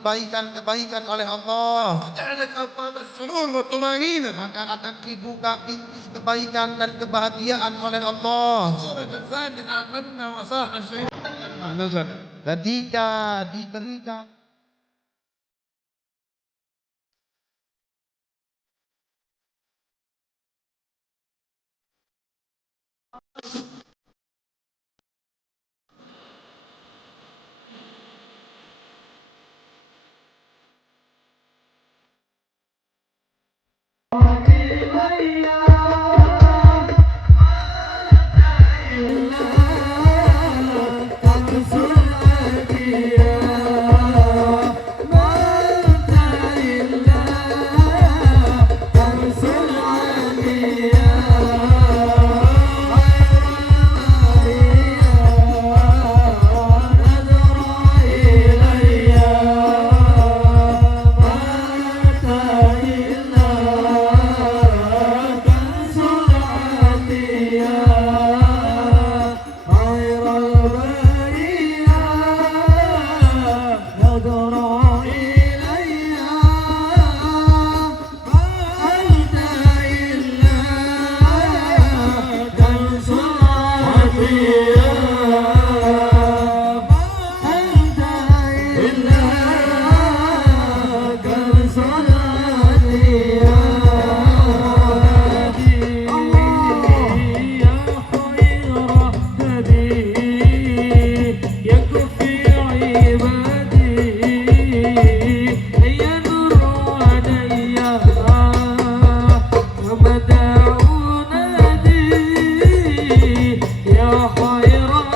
kebaikan-kebaikan oleh Allah. Maka akan dibuka pintu kebaikan dan kebahagiaan oleh Allah. Ketika diberikan يا خير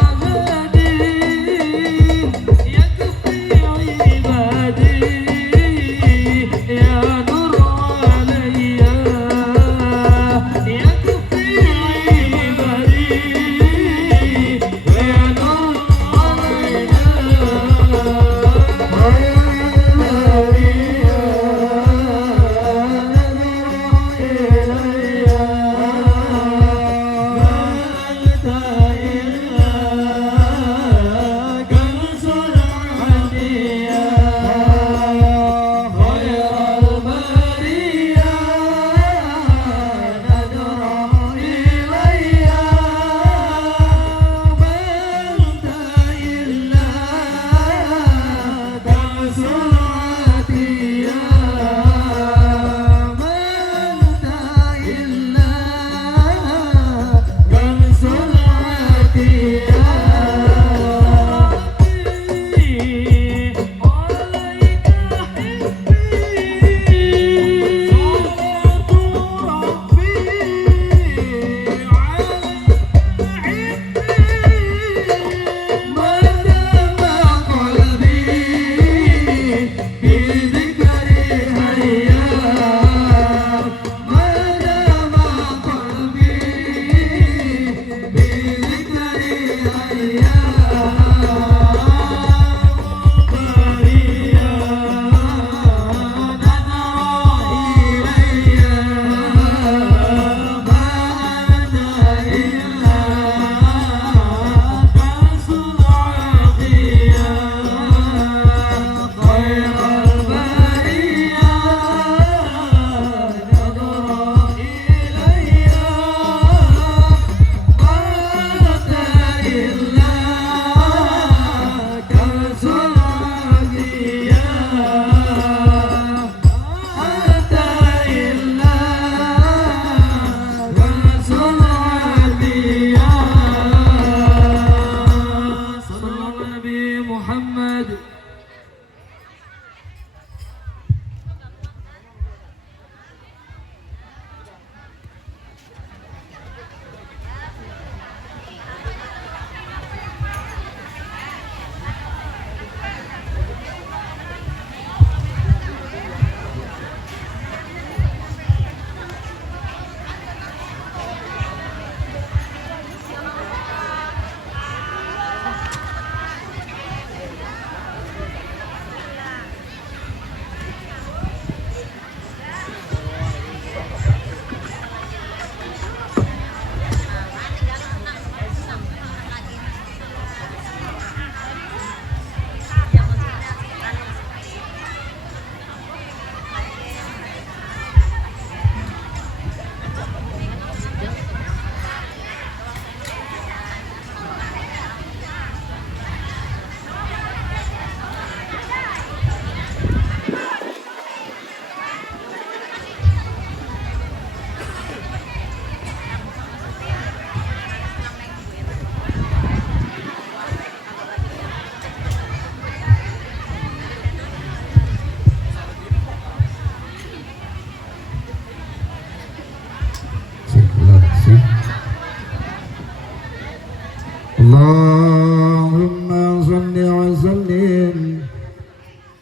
اللهم صل وسلم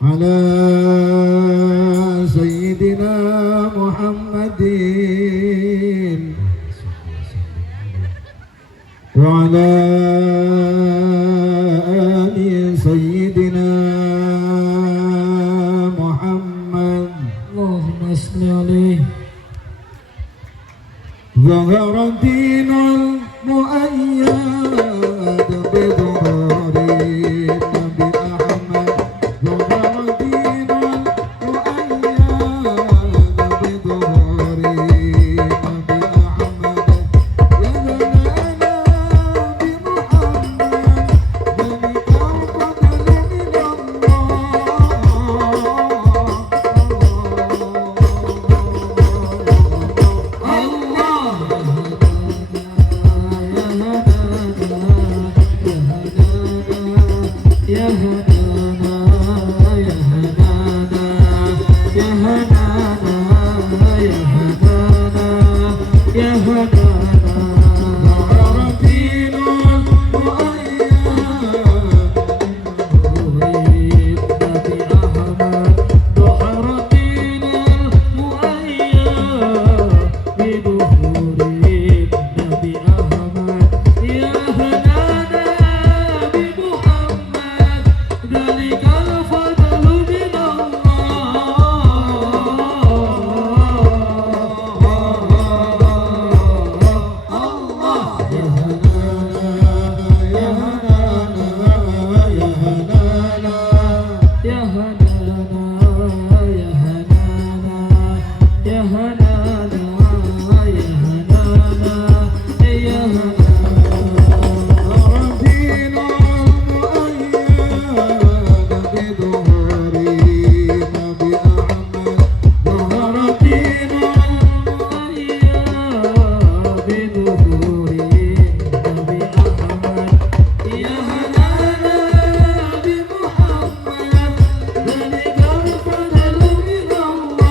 على سيدنا محمد وعلى آل سيدنا محمد اللهم صل عليه. ظهر الدين المؤيد بظهور النبي أحمد ظهر الدين المؤيد بظهور النبي أحمد يا هلانا بمحمد ذلك الفضل من يا هنانا يا هنانا يا هنانا يا هنانا يا هنانا ظهر الدين المؤيد نبي أحمد ظهر الدين المؤيد بظهور النبي أحمد يا هنانا بمحمد ذلك الفضل من الله يا هنانا يا هنانا يا هنانا يا هنانا يا هنانا يا هنانا يا هنانا الدين المؤيد بظهور النبي أحمد ظهر الدين المؤيد بظهور النبي أحمد يا هنانا بمحمد ذلك الفضل من الله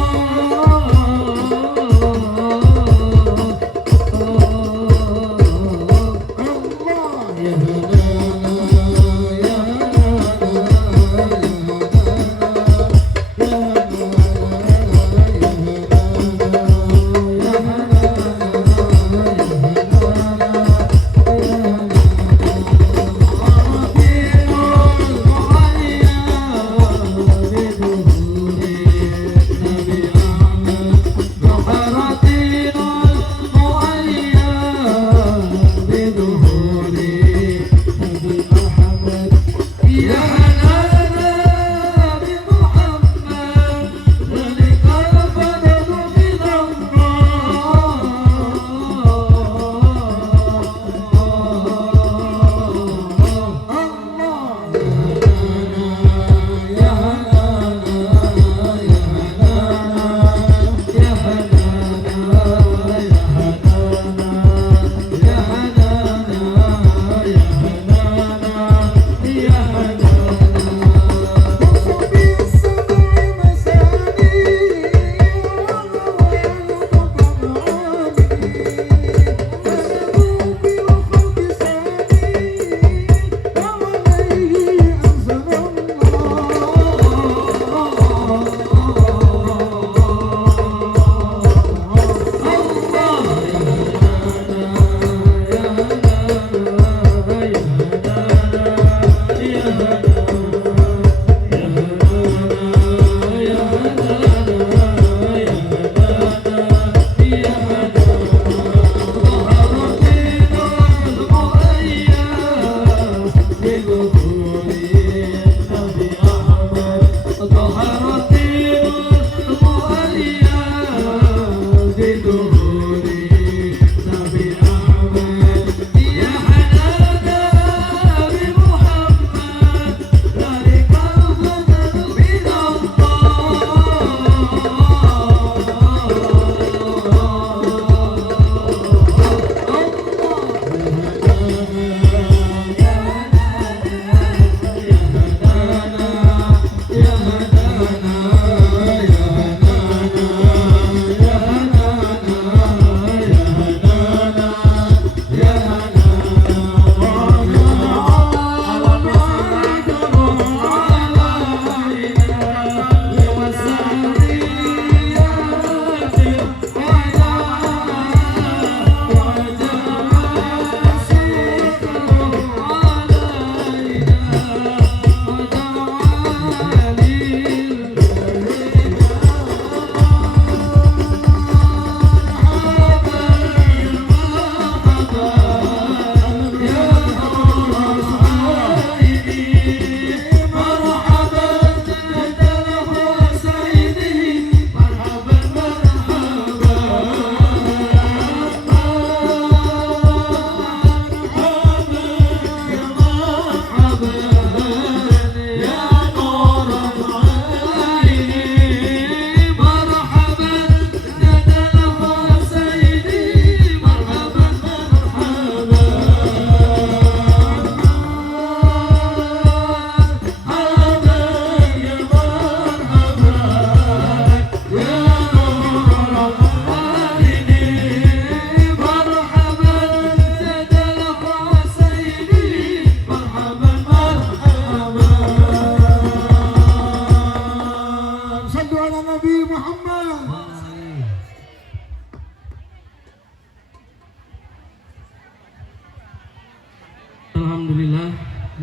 alhamdulillah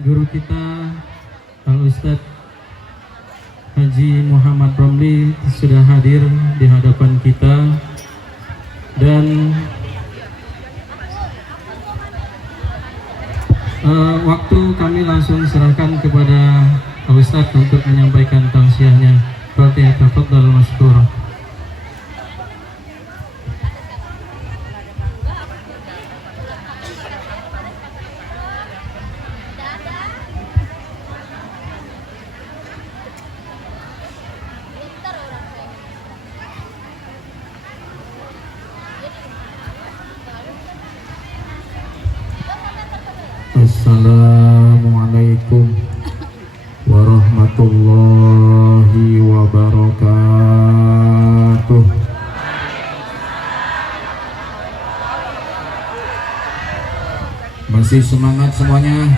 guru kita Al Ustadz Haji Muhammad Romli sudah hadir di hadapan kita, dan waktu kami langsung serahkan kepada Al Ustadz untuk menyampaikan tausiahnya. Fatihah, tafadhal masykur. Assalamualaikum warahmatullahi wabarakatuh. Masih semangat semuanya?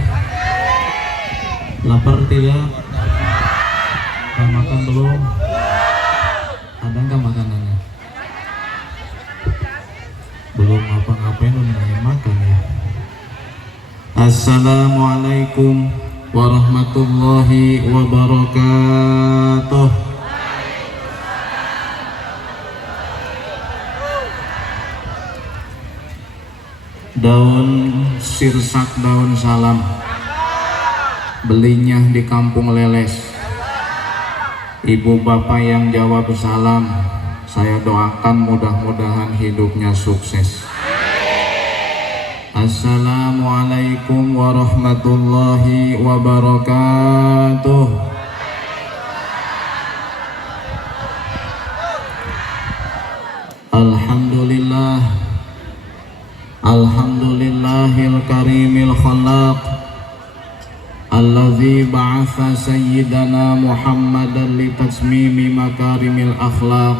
Lapar tidak? Udah makan belum? Ada nggak makanannya? Belum apa-ngapain udah makan ya? Assalamualaikum warahmatullahi wabarakatuh. Daun sirsak, daun salam, belinya di Kampung Leles. Ibu bapak yang jawab salam, saya doakan mudah-mudahan hidupnya sukses. Assalamualaikum warahmatullahi wabarakatuh. Alhamdulillah, alhamdulillahil karimil khalaq, alladzi ba'atha sayyidana Muhammadan li tasmimi makarimil akhlaq.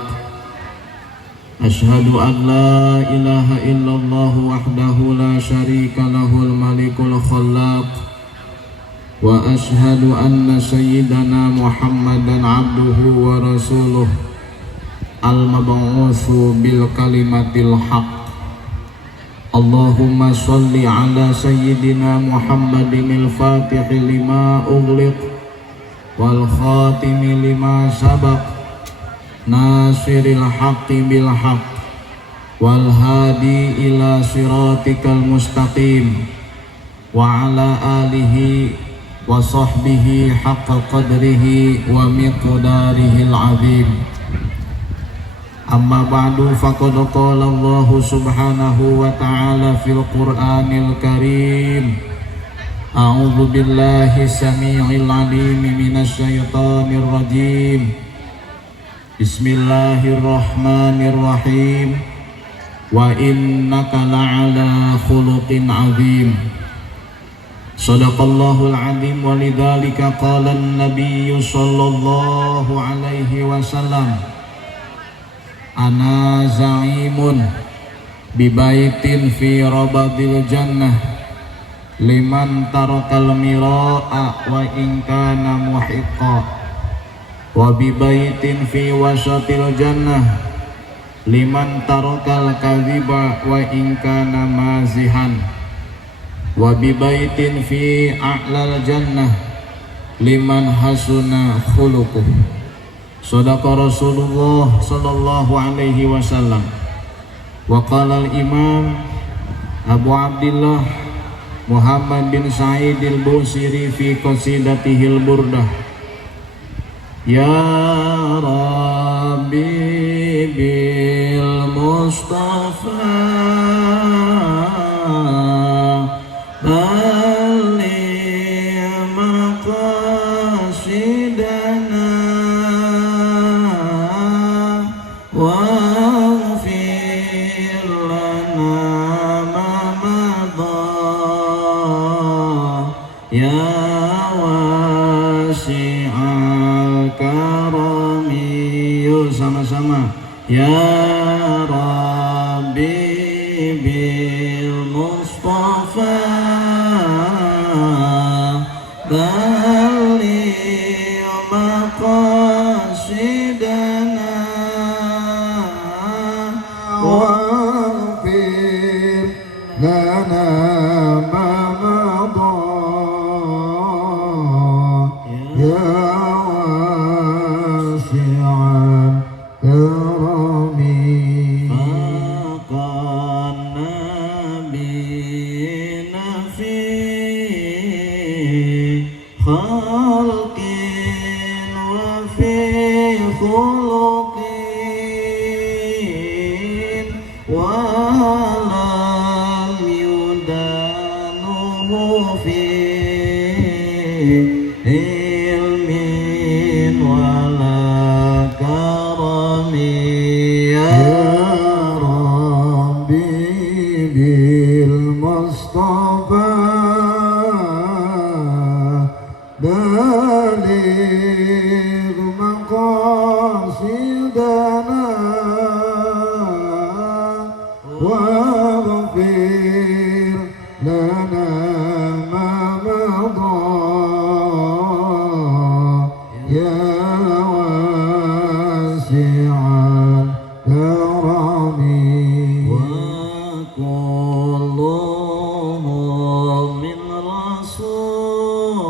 Asyhadu an la ilaha illallah wahdahu la syarika lahul malikul khallaq, wa asyhadu anna sayyidana Muhammadan abduhu wa rasuluh al-mab'utsu bil kalimatil haqq. Allahumma sholli ala sayyidina Muhammadin al-fatihi lima ughliq wal khatimi lima sabaq, nasiril haqqi bil haqq wal hadi ila siratikal mustaqim, wa ala alihi wa sahbihi haqqa qadrihi wa miqdarihil azim. Amma ba'du, faqad qala Allah subhanahu wa ta'ala fil Qur'anil Karim. A'udzu billahi samii'il 'aliim minasy syaithaanir rajiim. Bismillahirrahmanirrahim. Wa innaka la'ala khuluqin 'azim. Shadaqallahul 'azim, wa lidzalika qala an-nabiy sallallahu alaihi wasallam, ana za'imun bi baitin fi rabadil jannah liman tarakal mira'a wa in kana muhiqqa, wa bi baitin fi wasatil jannah liman tarakal kadhiba wa in kana mazihan, wa bi baitin fi a'lal jannah liman hasuna khuluquh. Shadaqa Rasulullah sallallahu alaihi wasallam. Wa qala al-imam Abu Abdullah Muhammad bin Sa'id al-Busiri fi qasidatihil burdah, ya Rabbi bil Mustafa balligh maqasidana waghfir lana ma madha ya wasi'al karami. Yuk sama-sama, ya Rabbi bil Mustafa balligh maqasidana waghfir lana ma madha في خلق وفي خلق ولم يدانه في علم ولا كرم يا ربي بالمصطفى بلغ مقاصدنا واغفر لنا ما مضى يا واسع الكرم وكله من رسول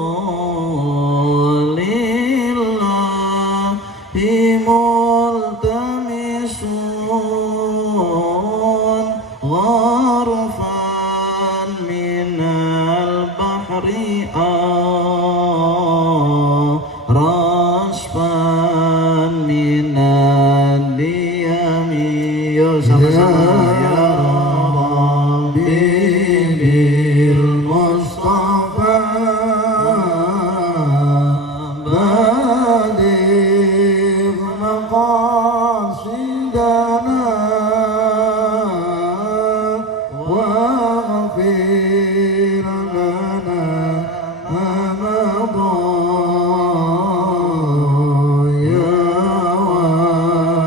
الله ملتمسون غرفا من البحر رشفا من الديم sama-sama ya Rabbi bil Mustafa baligh maqasidana waghfir lana ma madha ya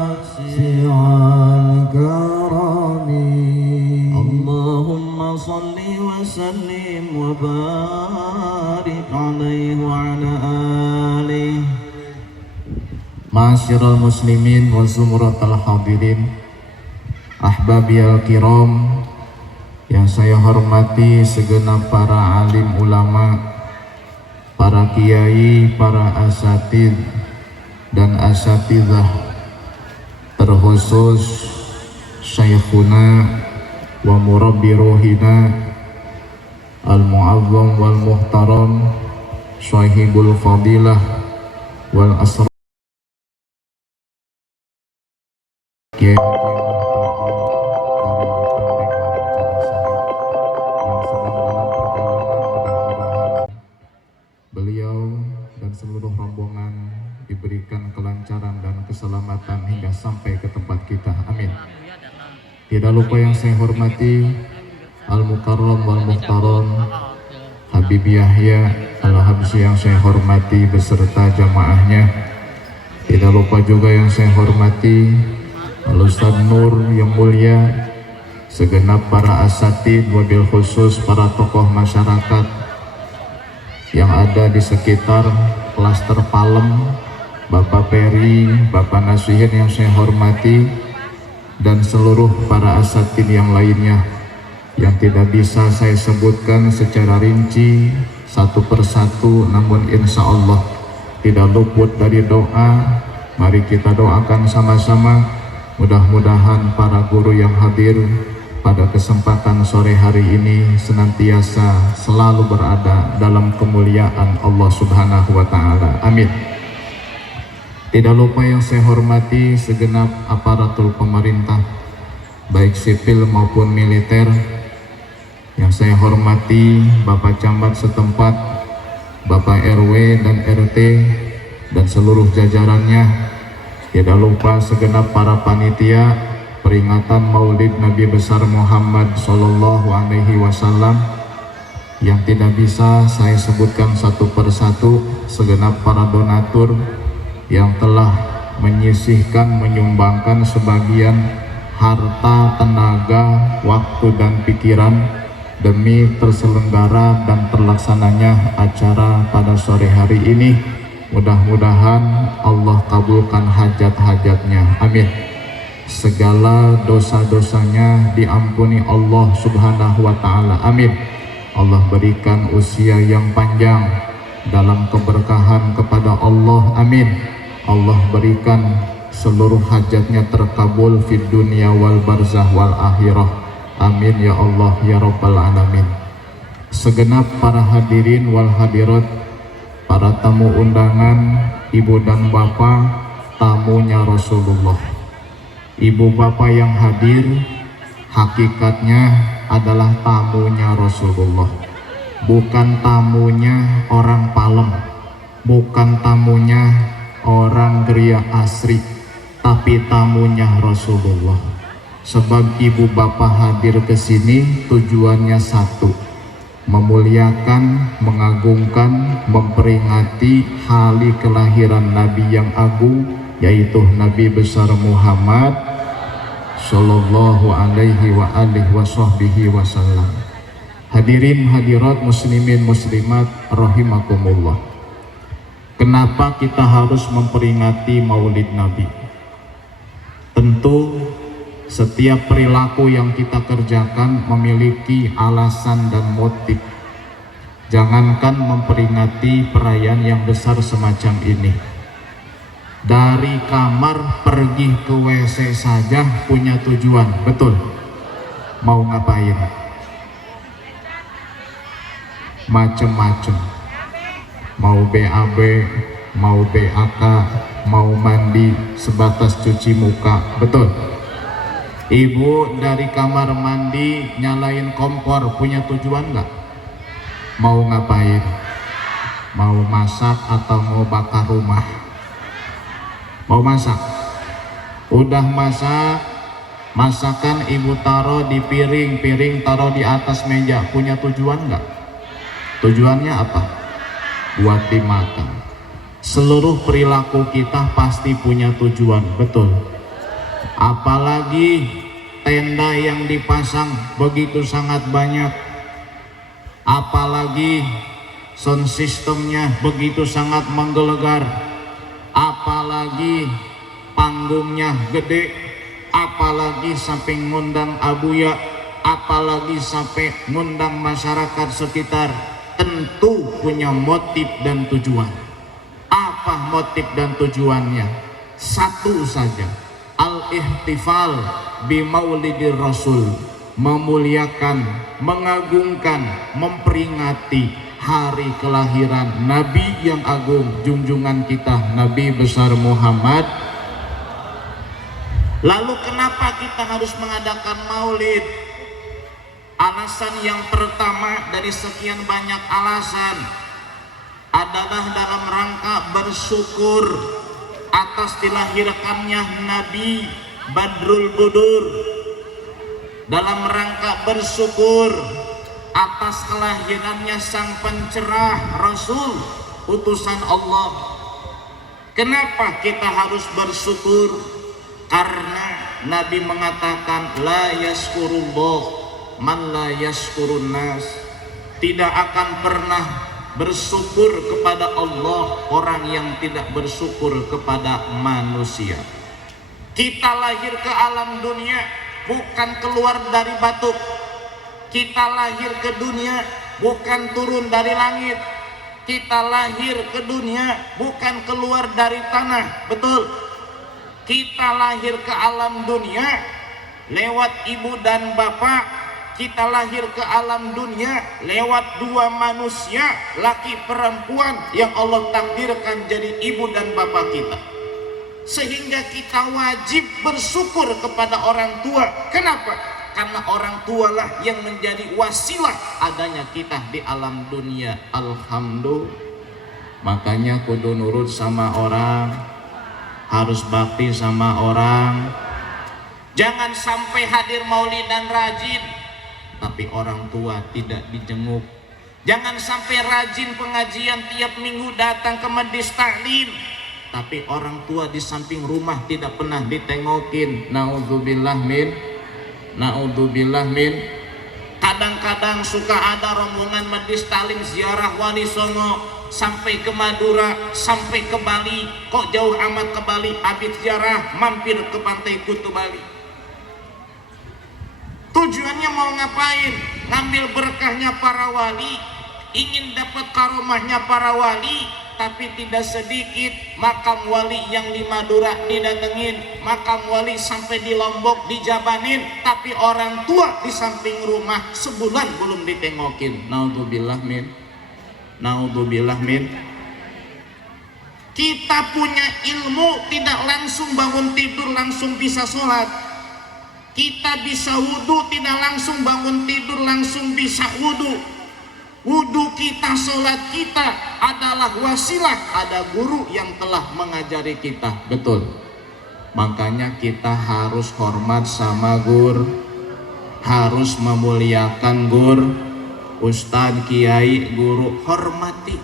wasi'al karami Allahumma salli wa sallim wa barik alaihi wa ala alihi Ma'asyiral muslimin wa zumratal hadirin ahbabi al-kiram yang saya hormati segenap para alim ulama, para kiai, para asatidz dan asatidzah, terkhusus syekhuna wa murabbi ruhina al-mu'azzam wal muhtaram syahibul fadilah wal asrar Kiai Haji beliau dan seluruh rombongan diberikan kelancaran dan keselamatan hingga sampai ke tempat kita. Amin. Tidak lupa yang saya hormati Al-Mukarram wal Muhtaram Habib Yahya Al-Habsyi yang saya hormati beserta jamaahnya. Tidak lupa juga yang saya hormati Al-Ustadz Nur yang mulia, segenap para asatidz, wabil khusus para tokoh masyarakat yang ada di sekitar klaster Palem, Bapak Peri, Bapak Nasihin yang saya hormati, dan seluruh para asatidz yang lainnya yang tidak bisa saya sebutkan secara rinci satu persatu, namun insya Allah tidak luput dari doa. Mari kita doakan sama-sama, mudah-mudahan para guru yang hadir pada kesempatan sore hari ini senantiasa selalu berada dalam kemuliaan Allah Subhanahu wa Ta'ala. Amin. Tidak lupa yang saya hormati segenap aparatur pemerintah, baik sipil maupun militer. Yang saya hormati Bapak Camat setempat, Bapak RW dan RT dan seluruh jajarannya. Tidak lupa segenap para panitia peringatan Maulid Nabi besar Muhammad Sallallahu Alaihi Wasallam yang tidak bisa saya sebutkan satu persatu, segenap para donatur yang telah menyisihkan, menyumbangkan sebagian harta, tenaga, waktu dan pikiran demi terselenggara dan terlaksananya acara pada sore hari ini. Mudah-mudahan Allah kabulkan hajat-hajatnya. Amin. Segala dosa-dosanya diampuni Allah Subhanahu wa Ta'ala. Amin. Allah berikan usia yang panjang dalam keberkahan kepada Allah. Amin. Allah berikan seluruh hajatnya terkabul fid dunia wal barzah wal akhirah. Amin ya Allah ya Rabbal alamin. segenap para hadirin wal hadirat, para tamu undangan, ibu dan bapak, tamunya Rasulullah. Ibu bapak yang hadir hakikatnya adalah tamunya Rasulullah, bukan tamunya orang Palem, bukan tamunya orang Geria Asri, tapi tamunya Rasulullah. Sebab ibu bapak hadir ke sini tujuannya satu, memuliakan, mengagungkan, memperingati hari kelahiran Nabi yang agung, yaitu Nabi besar Muhammad Sallallahu alaihi wa alihi wa sahbihi wasallam. Hadirin hadirat muslimin muslimat rahimakumullah. Kenapa kita harus memperingati Maulid Nabi? Tentu setiap perilaku yang kita kerjakan memiliki alasan dan motif. Jangankan memperingati perayaan yang besar semacam ini, dari kamar pergi ke WC saja punya tujuan, betul? Mau ngapain? Macem-macem. Mau BAB, mau BAK, mau mandi, sebatas cuci muka, betul? Ibu dari kamar mandi nyalain kompor punya tujuan nggak? Mau ngapain? Mau masak atau mau bakar rumah? Mau masak? Udah masak, masakan ibu taruh di piring, piring taruh di atas meja, punya tujuan nggak? Tujuannya apa? Buat dimakan. Seluruh perilaku kita pasti punya tujuan, betul? Apalagi tenda yang dipasang begitu sangat banyak, apalagi sound systemnya begitu sangat menggelegar, apalagi panggungnya gede, apalagi sampai ngundang abuya, apalagi sampai ngundang masyarakat sekitar. Tentu punya motif dan tujuan. Apa motif dan tujuannya? Satu saja, al-ihtifal bi maulidir rasul, memuliakan, mengagungkan, memperingati hari kelahiran Nabi yang agung, junjungan kita Nabi besar Muhammad. Lalu kenapa kita harus mengadakan maulid? Alasan yang pertama dari sekian banyak alasan adalah dalam rangka bersyukur atas dilahirkannya Nabi Badrul Budur, dalam rangka bersyukur atas kelahirannya sang pencerah Rasul utusan Allah. Kenapa kita harus bersyukur? Karena Nabi mengatakan la yaskurullah man la yaskurun nas, tidak akan pernah bersyukur kepada Allah orang yang tidak bersyukur kepada manusia. Kita lahir ke alam dunia bukan keluar dari batu. Kita lahir ke dunia bukan turun dari langit. Kita lahir ke dunia bukan keluar dari tanah, betul? Kita lahir ke alam dunia lewat ibu dan bapak. Kita lahir ke alam dunia lewat dua manusia, laki perempuan yang Allah takdirkan jadi ibu dan bapak kita. Sehingga kita wajib bersyukur kepada orang tua. Kenapa? Karena orang tua lah yang menjadi wasilah adanya kita di alam dunia. Alhamdulillah. Makanya kudu nurut sama orang, harus bakti sama orang. Jangan sampai hadir maulid dan rajin tapi orang tua tidak dijenguk. Jangan sampai rajin pengajian tiap minggu datang ke majelis taklim tapi orang tua di samping rumah tidak pernah ditengokin. Naudzubillah min. Kadang-kadang suka ada rombongan majelis taklim ziarah Wali Songo sampai ke Madura, sampai ke Bali. Kok jauh amat ke Bali? Habis ziarah mampir ke Pantai Kutu Bali. Tujuannya mau ngapain? Ngambil berkahnya para wali, ingin dapat karomahnya para wali, tapi tidak sedikit makam wali yang di Madura didatengin, makam wali sampai di Lombok dijabanin, tapi orang tua di samping rumah sebulan belum ditengokin. Naudzubillah min. Naudzubillah min. Kita punya ilmu tidak langsung bangun tidur langsung bisa sholat. Kita bisa wudhu tidak langsung bangun tidur langsung bisa wudhu. Wudhu kita, sholat kita adalah wasilah, ada guru yang telah mengajari kita. Betul. Makanya kita harus hormat sama guru, harus memuliakan guru, ustadz, kiai, guru, hormati.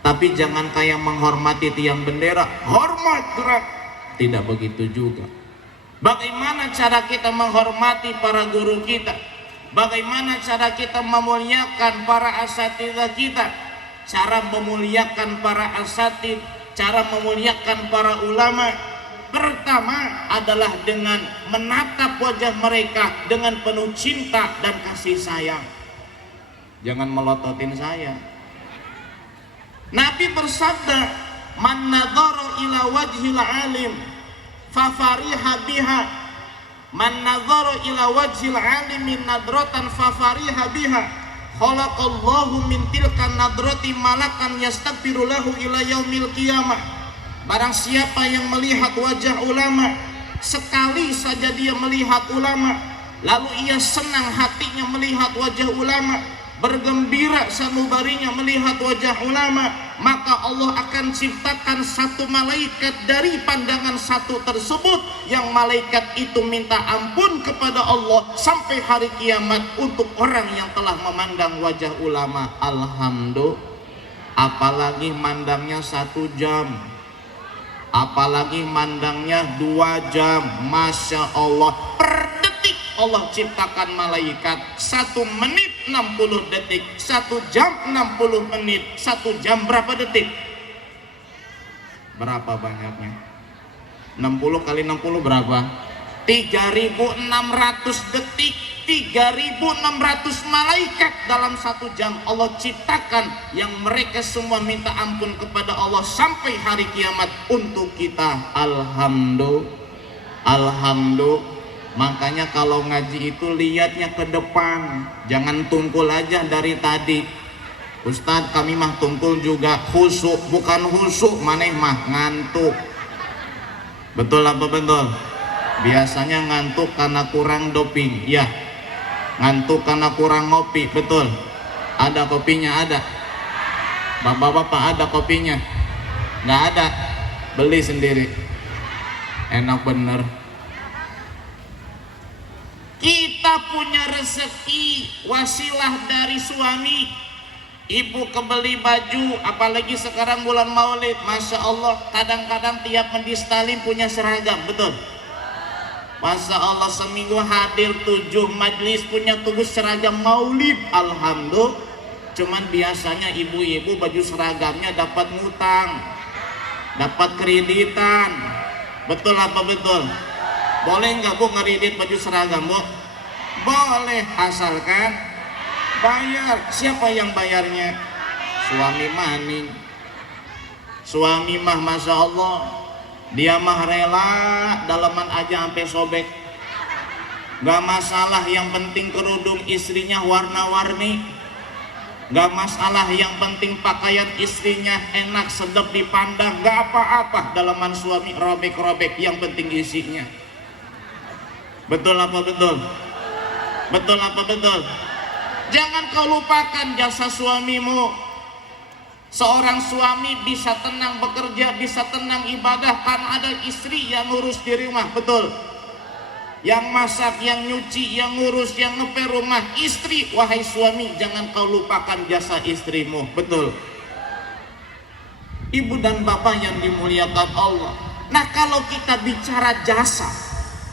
Tapi jangan kayak menghormati tiang bendera, hormat gerak. Tidak begitu juga. Bagaimana cara kita menghormati para guru kita? Bagaimana cara kita memuliakan para asatidzah kita? Cara memuliakan para asatidz, cara memuliakan para ulama, pertama adalah dengan menatap wajah mereka dengan penuh cinta dan kasih sayang. Jangan melototin saya. Nabi bersabda, "Man nadhara ila wajhil alim fafariha biha, man nadhara ila wajhil alimi nadratan fafariha biha, khalaqallahu min tilkan nadrati malakan yastaghfiru lahu ila yaumil qiyamah." Barang siapa yang melihat wajah ulama, sekali saja dia melihat ulama, lalu ia senang hatinya melihat wajah ulama, bergembira sanubarinya melihat wajah ulama, maka Allah akan ciptakan satu malaikat dari pandangan satu tersebut, yang malaikat itu minta ampun kepada Allah sampai hari kiamat untuk orang yang telah memandang wajah ulama. Alhamdulillah. Apalagi mandangnya 1 jam, apalagi mandangnya 2 jam, Masya Allah. Per detik Allah ciptakan malaikat. 1 menit 60 detik, 1 jam 60 menit. 1 jam berapa detik? Berapa banyaknya? 60 kali 60 berapa? 3.600 detik. 3.600 malaikat dalam 1 jam Allah ciptakan, yang mereka semua minta ampun kepada Allah sampai hari kiamat untuk kita. Alhamdulillah. Alhamdulillah. Makanya kalau ngaji itu lihatnya ke depan, jangan tungkul aja dari tadi. Ustadz, kami mah tungkul juga khusyuk, bukan khusyuk, maneh mah ngantuk. Betul apa betul? Biasanya ngantuk karena kurang doping, ya. Ngantuk karena kurang ngopi, betul. Ada kopinya, ada. Bapak-bapak ada kopinya? Nggak ada, beli sendiri. Enak bener. Kita punya rezeki wasilah dari suami. Ibu kebeli baju, apalagi sekarang bulan Maulid, Masya Allah, kadang-kadang tiap mendistalin punya seragam, betul? Masya Allah, seminggu hadir 7 majlis punya tugas seragam Maulid. Alhamdulillah. Cuman biasanya ibu-ibu baju seragamnya dapat ngutang, dapat kreditan. Betul apa betul? Boleh nggak Bu ngeredit baju seragam, Bu? Boleh, asalkan bayar. Siapa yang bayarnya? Suami maning. Suami mah Masya Allah, dia mah rela dalaman aja sampai sobek. Gak masalah, yang penting kerudung istrinya warna-warni. Gak masalah, yang penting pakaian istrinya enak, sedap dipandang. Gak apa-apa dalaman suami robek-robek, yang penting isinya. Betul apa betul? Betul apa betul? Jangan kau lupakan jasa suamimu. Seorang suami bisa tenang bekerja, bisa tenang ibadah karena ada istri yang ngurus di rumah, betul? Yang masak, yang nyuci, yang ngurus, yang ngepel rumah, istri. Wahai suami, jangan kau lupakan jasa istrimu, betul? Ibu dan bapak yang dimuliakan Allah. Nah, kalau kita bicara jasa,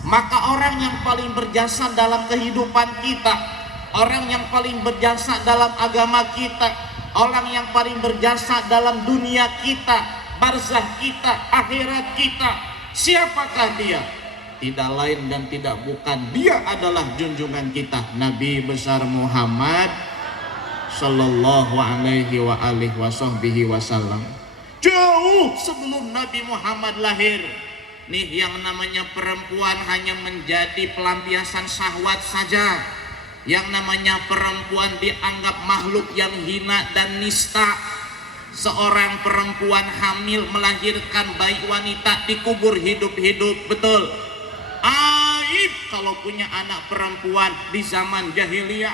maka orang yang paling berjasa dalam kehidupan kita, orang yang paling berjasa dalam agama kita, orang yang paling berjasa dalam dunia kita, barzah kita, akhirat kita, siapakah dia? Tidak lain dan tidak bukan, dia adalah junjungan kita, Nabi besar Muhammad Sallallahu alaihi wa alihi wasallam. jauh sebelum Nabi Muhammad lahir. Nih yang namanya perempuan hanya menjadi pelampiasan syahwat saja. Yang namanya perempuan dianggap makhluk yang hina dan nista. Seorang perempuan hamil melahirkan bayi wanita dikubur hidup-hidup, betul. Aib kalau punya anak perempuan di zaman jahiliyah.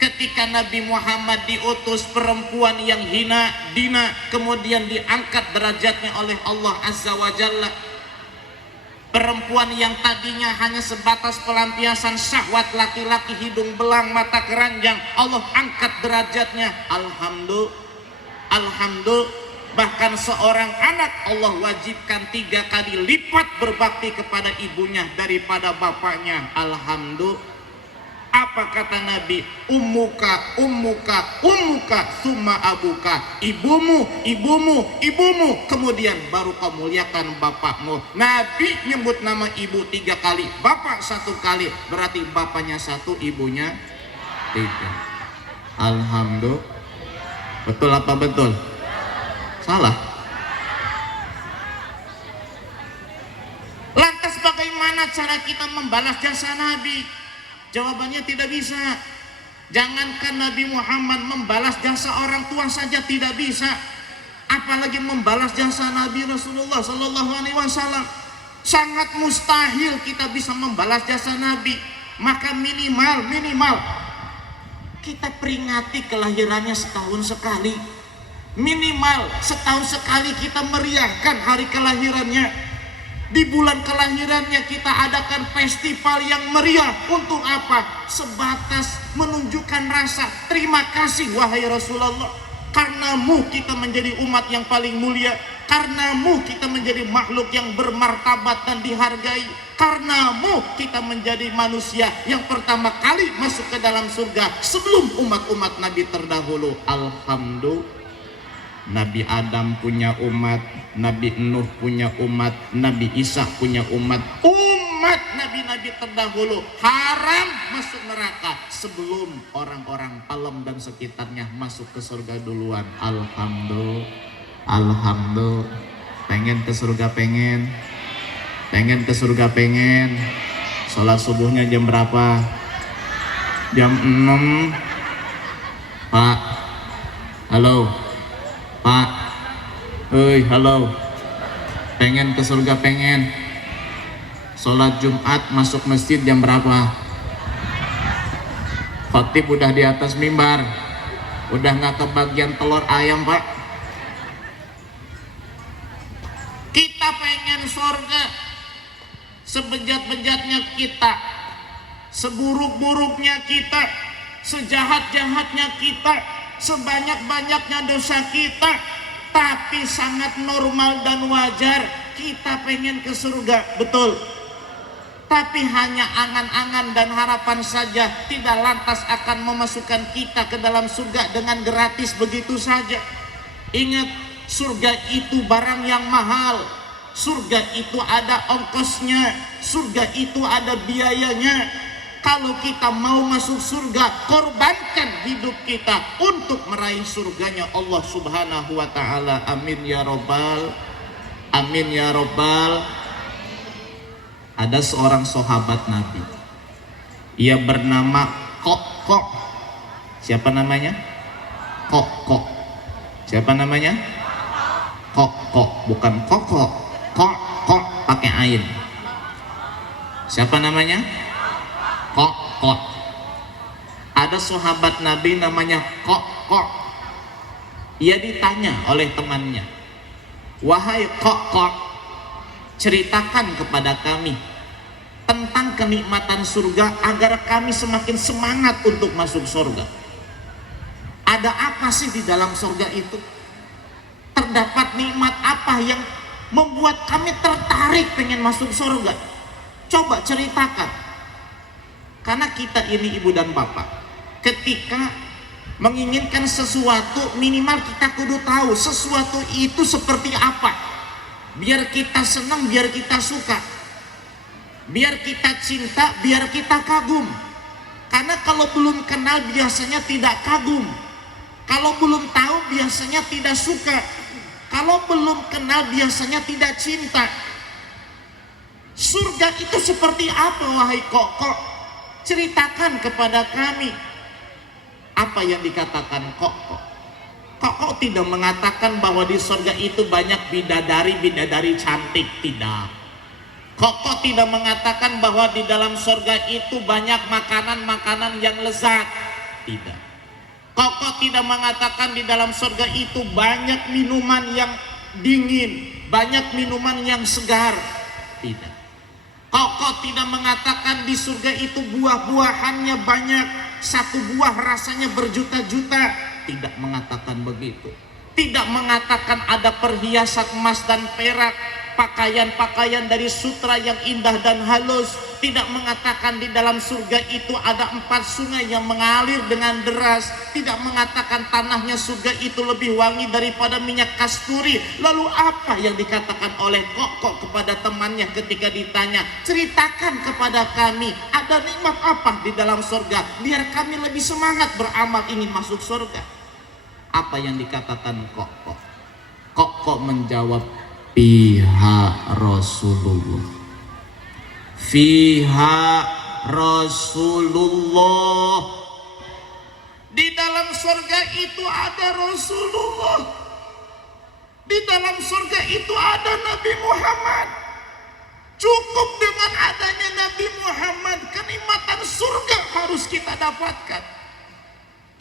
Ketika Nabi Muhammad diutus, perempuan yang hina, dina, kemudian diangkat derajatnya oleh Allah Azza wa Jalla. Perempuan yang tadinya hanya sebatas pelampiasan syahwat laki-laki, hidung belang, mata keranjang, Allah angkat derajatnya. Alhamdulillah. Bahkan seorang anak Allah wajibkan 3 kali lipat berbakti kepada ibunya daripada bapaknya. Alhamdulillah. Apa kata Nabi? Ummuka, summa abuka. Ibumu, kemudian baru kau muliakan bapakmu. Nabi nyebut nama ibu 3 kali, bapak 1 kali. Berarti bapaknya 1, ibunya 3. Alhamdulillah. Betul apa betul? Salah. Lantas bagaimana cara kita membalas jasa Nabi? Jawabannya tidak bisa. Jangankan Nabi Muhammad, membalas jasa orang tua saja tidak bisa, apalagi membalas jasa Nabi Rasulullah Sallallahu Alaihi Wasallam. Sangat mustahil kita bisa membalas jasa Nabi. Maka minimal kita peringati kelahirannya setahun sekali. Minimal setahun sekali kita meriahkan hari kelahirannya. Di bulan kelahirannya kita adakan festival yang meriah. Untuk apa? Sebatas menunjukkan rasa terima kasih wahai Rasulullah. Karenamu kita menjadi umat yang paling mulia. Karenamu kita menjadi makhluk yang bermartabat dan dihargai. Karenamu kita menjadi manusia yang pertama kali masuk ke dalam surga sebelum umat-umat Nabi terdahulu. Alhamdulillah. Nabi Adam punya umat, Nabi Nuh punya umat, Nabi Isa punya umat. Umat nabi-nabi terdahulu haram masuk neraka sebelum orang-orang alam dan sekitarnya masuk ke surga duluan. Alhamdulillah. Pengen ke surga, pengen ke surga, pengen. Sholat subuhnya jam berapa? Jam 6. Pak, halo Pak, halo. Pengen ke surga, pengen. Sholat Jumat masuk masjid jam berapa? Khatib udah di atas mimbar, udah nggak kebagian telur ayam, Pak. Kita pengen surga, sebejat-bejatnya kita, seburuk-buruknya kita, sejahat-jahatnya kita, sebanyak-banyaknya dosa kita, tapi sangat normal dan wajar kita pengen ke surga, betul. Tapi hanya angan-angan dan harapan saja tidak lantas akan memasukkan kita ke dalam surga dengan gratis begitu saja. Ingat, surga itu barang yang mahal. Surga itu ada ongkosnya, surga itu ada biayanya. Kalau kita mau masuk surga, korbankan hidup kita untuk meraih surganya Allah Subhanahu wa Ta'ala. Amin ya Rabbal, amin ya Rabbal. Ada seorang sahabat Nabi, ia bernama Kok. Siapa namanya? Kok. Siapa namanya? Kok, bukan Kok. Kok pakai ain. Siapa namanya? Kok. Ada sahabat Nabi namanya Kok. Ia ditanya oleh temannya, wahai Kok, ceritakan kepada kami tentang kenikmatan surga agar kami semakin semangat untuk masuk surga. Ada apa sih di dalam surga itu? Terdapat nikmat apa yang membuat kami tertarik pengen masuk surga? Coba ceritakan. Karena kita ini ibu dan bapak, ketika menginginkan sesuatu, minimal kita kudu tahu sesuatu itu seperti apa, biar kita senang, biar kita suka, biar kita cinta, biar kita kagum. Karena kalau belum kenal biasanya tidak kagum, kalau belum tahu biasanya tidak suka. Kalau belum kenal biasanya tidak cinta. Surga itu seperti apa wahai Koko? Ceritakan kepada kami. Apa yang dikatakan Koko? Koko tidak mengatakan bahwa di surga itu banyak bidadari cantik, tidak. Koko tidak mengatakan bahwa di dalam surga itu banyak makanan-makanan yang lezat, tidak. Koko tidak mengatakan di dalam surga itu banyak minuman yang dingin, banyak minuman yang segar, tidak. Koko tidak mengatakan di surga itu buah-buahannya banyak, satu buah rasanya berjuta-juta, tidak mengatakan begitu. Tidak mengatakan ada perhiasan emas dan perak, pakaian-pakaian dari sutra yang indah dan halus. Tidak mengatakan di dalam surga itu ada 4 sungai yang mengalir dengan deras. Tidak mengatakan tanahnya surga itu lebih wangi daripada minyak kasturi. Lalu apa yang dikatakan oleh Koko kepada temannya ketika ditanya, ceritakan kepada kami ada nikmat apa di dalam surga biar kami lebih semangat beramal ingin masuk surga. Apa yang dikatakan Koko? Koko menjawab, fiha Rasulullah. Fiha Rasulullah. Di dalam surga itu ada Rasulullah. Di dalam surga itu ada Nabi Muhammad. Cukup dengan adanya Nabi Muhammad, kenikmatan surga harus kita dapatkan.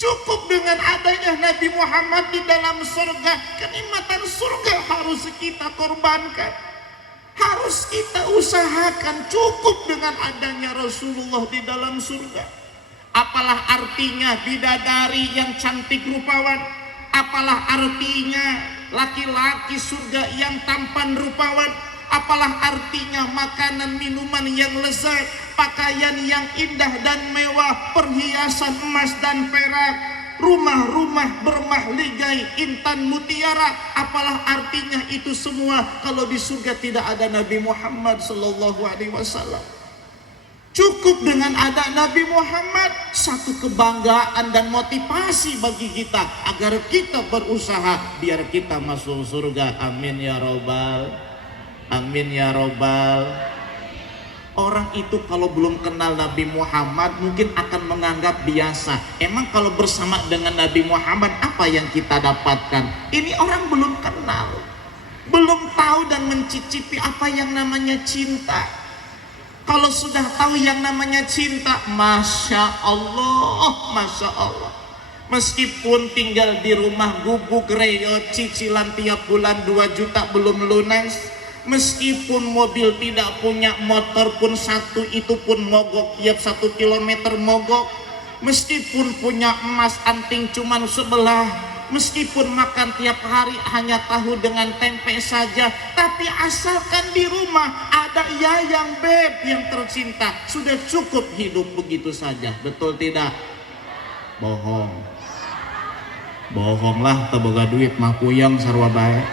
Cukup dengan adanya Nabi Muhammad di dalam surga, kenikmatan surga harus kita korbankan, harus kita usahakan. Cukup dengan adanya Rasulullah di dalam surga. Apalah artinya bidadari yang cantik rupawan, apalah artinya laki-laki surga yang tampan rupawan, apalah artinya makanan minuman yang lezat, pakaian yang indah dan mewah, perhiasan emas dan perak, rumah-rumah bermahligai intan mutiara. Apalah artinya itu semua kalau di surga tidak ada Nabi Muhammad sallallahu alaihi wasallam. Cukup dengan ada Nabi Muhammad, satu kebanggaan dan motivasi bagi kita agar kita berusaha biar kita masuk surga. Amin ya robbal, amin ya robbal. Orang itu kalau belum kenal Nabi Muhammad mungkin akan menganggap biasa. Emang kalau bersama dengan Nabi Muhammad apa yang kita dapatkan? Ini orang belum kenal, belum tahu dan mencicipi apa yang namanya cinta. Kalau sudah tahu yang namanya cinta, Masya Allah, Masya Allah. Meskipun tinggal di rumah gubuk reot, cicilan tiap bulan 2 juta belum lunas, meskipun mobil tidak punya, motor pun satu itu pun mogok, tiap 1 kilometer mogok, meskipun punya emas anting cuman sebelah, meskipun makan tiap hari hanya tahu dengan tempe saja, tapi asalkan di rumah ada yayang beb yang tercinta, sudah cukup hidup begitu saja. Betul tidak? Bohong. Bohonglah, teboga duit mah puyang sarwa bae.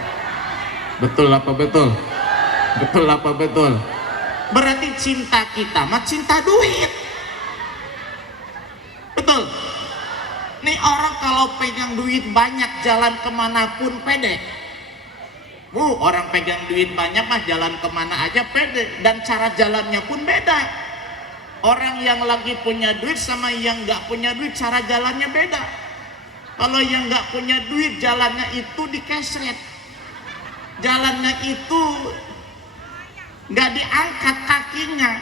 Betul apa betul? Betul apa betul? Berarti cinta kita mah cinta duit. Betul. Nih orang kalau pegang duit banyak jalan kemanapun pede. Orang pegang duit banyak mah jalan kemana aja pede, dan cara jalannya pun beda. Orang yang lagi punya duit sama yang nggak punya duit cara jalannya beda. Kalau yang nggak punya duit jalannya itu dikesret, jalannya itu nggak diangkat kakinya,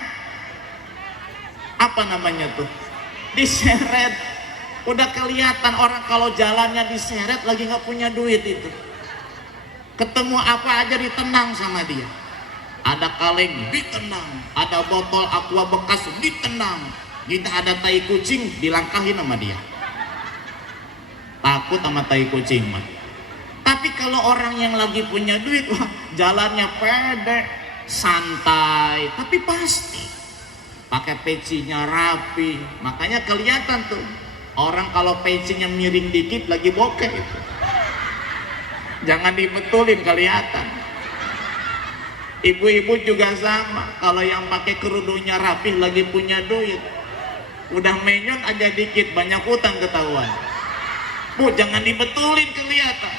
apa namanya tuh, diseret. Udah kelihatan orang kalau jalannya diseret lagi nggak punya duit itu. Ketemu apa aja ditenang sama dia. Ada kaleng ditenang, ada botol aqua bekas ditenang, kita ada tai kucing dilangkahin sama dia. Takut sama tai kucing mah. Tapi kalau orang yang lagi punya duit, wah, jalannya pede, santai, tapi pasti pakai pecinya rapi. Makanya kelihatan tuh orang kalau pecinya miring dikit lagi bokeh itu. Jangan dibetulin, kelihatan. Ibu-ibu juga sama, kalau yang pakai kerudungnya rapih lagi punya duit, udah menyot aja dikit banyak utang ketahuan. Bu, jangan dibetulin, kelihatan.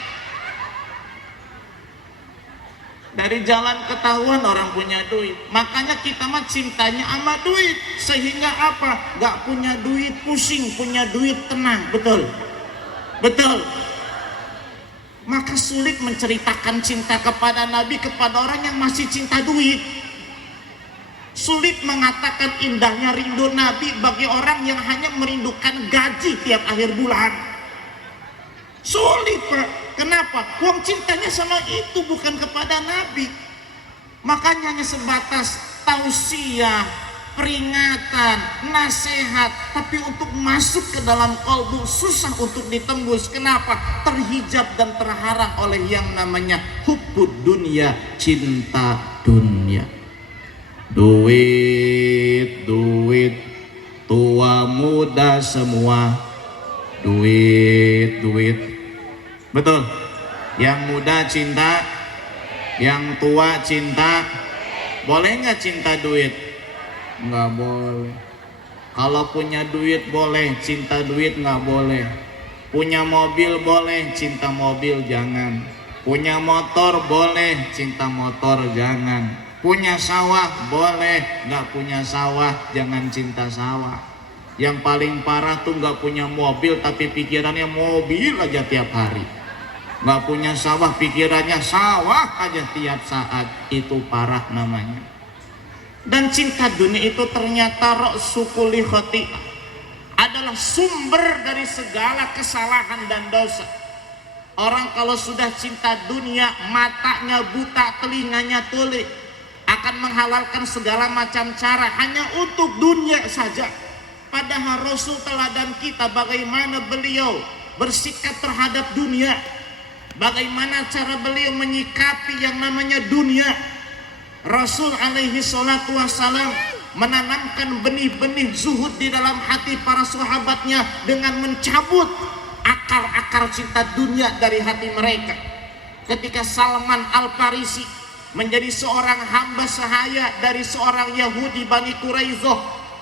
Dari jalan ketahuan orang punya duit. Makanya kita mah cintanya sama duit. Sehingga apa? Gak punya duit pusing, punya duit tenang. Betul? Betul. Maka sulit menceritakan cinta kepada Nabi kepada orang yang masih cinta duit. Sulit mengatakan indahnya rindu Nabi bagi orang yang hanya merindukan gaji tiap akhir bulan. Sulit, Pak. Kenapa? Wong cintanya sama itu, bukan kepada Nabi. Makanya hanya sebatas tausiah, peringatan, nasihat, tapi untuk masuk ke dalam kalbu susah untuk ditembus. Kenapa? Terhijab dan terhalang oleh yang namanya hubbud dunia, cinta dunia. Duit, duit, tua muda semua duit, duit. Betul? Yang muda cinta, yang tua cinta. Boleh nggak cinta duit? Nggak boleh. Kalau punya duit boleh, cinta duit nggak boleh. Punya mobil boleh, cinta mobil jangan. Punya motor boleh, cinta motor jangan. Punya sawah boleh, nggak punya sawah jangan cinta sawah. Yang paling parah tuh nggak punya mobil tapi pikirannya mobil aja tiap hari. Nggak punya sawah pikirannya sawah aja tiap saat. Itu parah namanya. Dan cinta dunia itu ternyata ra'sukuli khati'ah, adalah sumber dari segala kesalahan dan dosa. Orang kalau sudah cinta dunia, matanya buta, telinganya tuli, akan menghalalkan segala macam cara hanya untuk dunia saja. Padahal Rasul teladan kita bagaimana beliau bersikap terhadap dunia, bagaimana cara beliau menyikapi yang namanya dunia. Rasul alaihi salatu wassalam menanamkan benih-benih zuhud di dalam hati para sahabatnya dengan mencabut akar-akar cinta dunia dari hati mereka. Ketika Salman Al-Farisi menjadi seorang hamba sahaya dari seorang Yahudi Bani Quraizoh,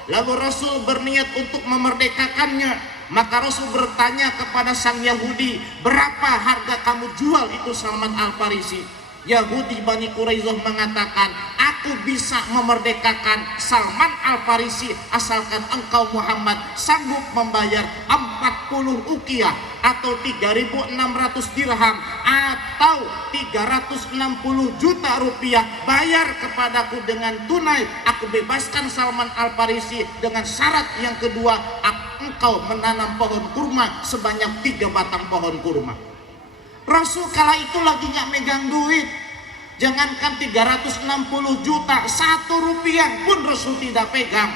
lalu Rasul berniat untuk memerdekakannya, maka Rasul bertanya kepada sang Yahudi, berapa harga kamu jual itu Salman Al-Farisi? Yahudi Bani Quraizoh mengatakan, aku bisa memerdekakan Salman Al-Farisi asalkan engkau Muhammad sanggup membayar 40 uqiyah atau 3.600 dirham atau 360 juta rupiah, bayar kepadaku dengan tunai, aku bebaskan Salman Al-Farisi dengan syarat yang kedua, engkau menanam pohon kurma sebanyak 3 batang pohon kurma. Rasul kala itu lagi nggak megang duit, jangankan 360 juta, 1 rupiah pun Rasul tidak pegang.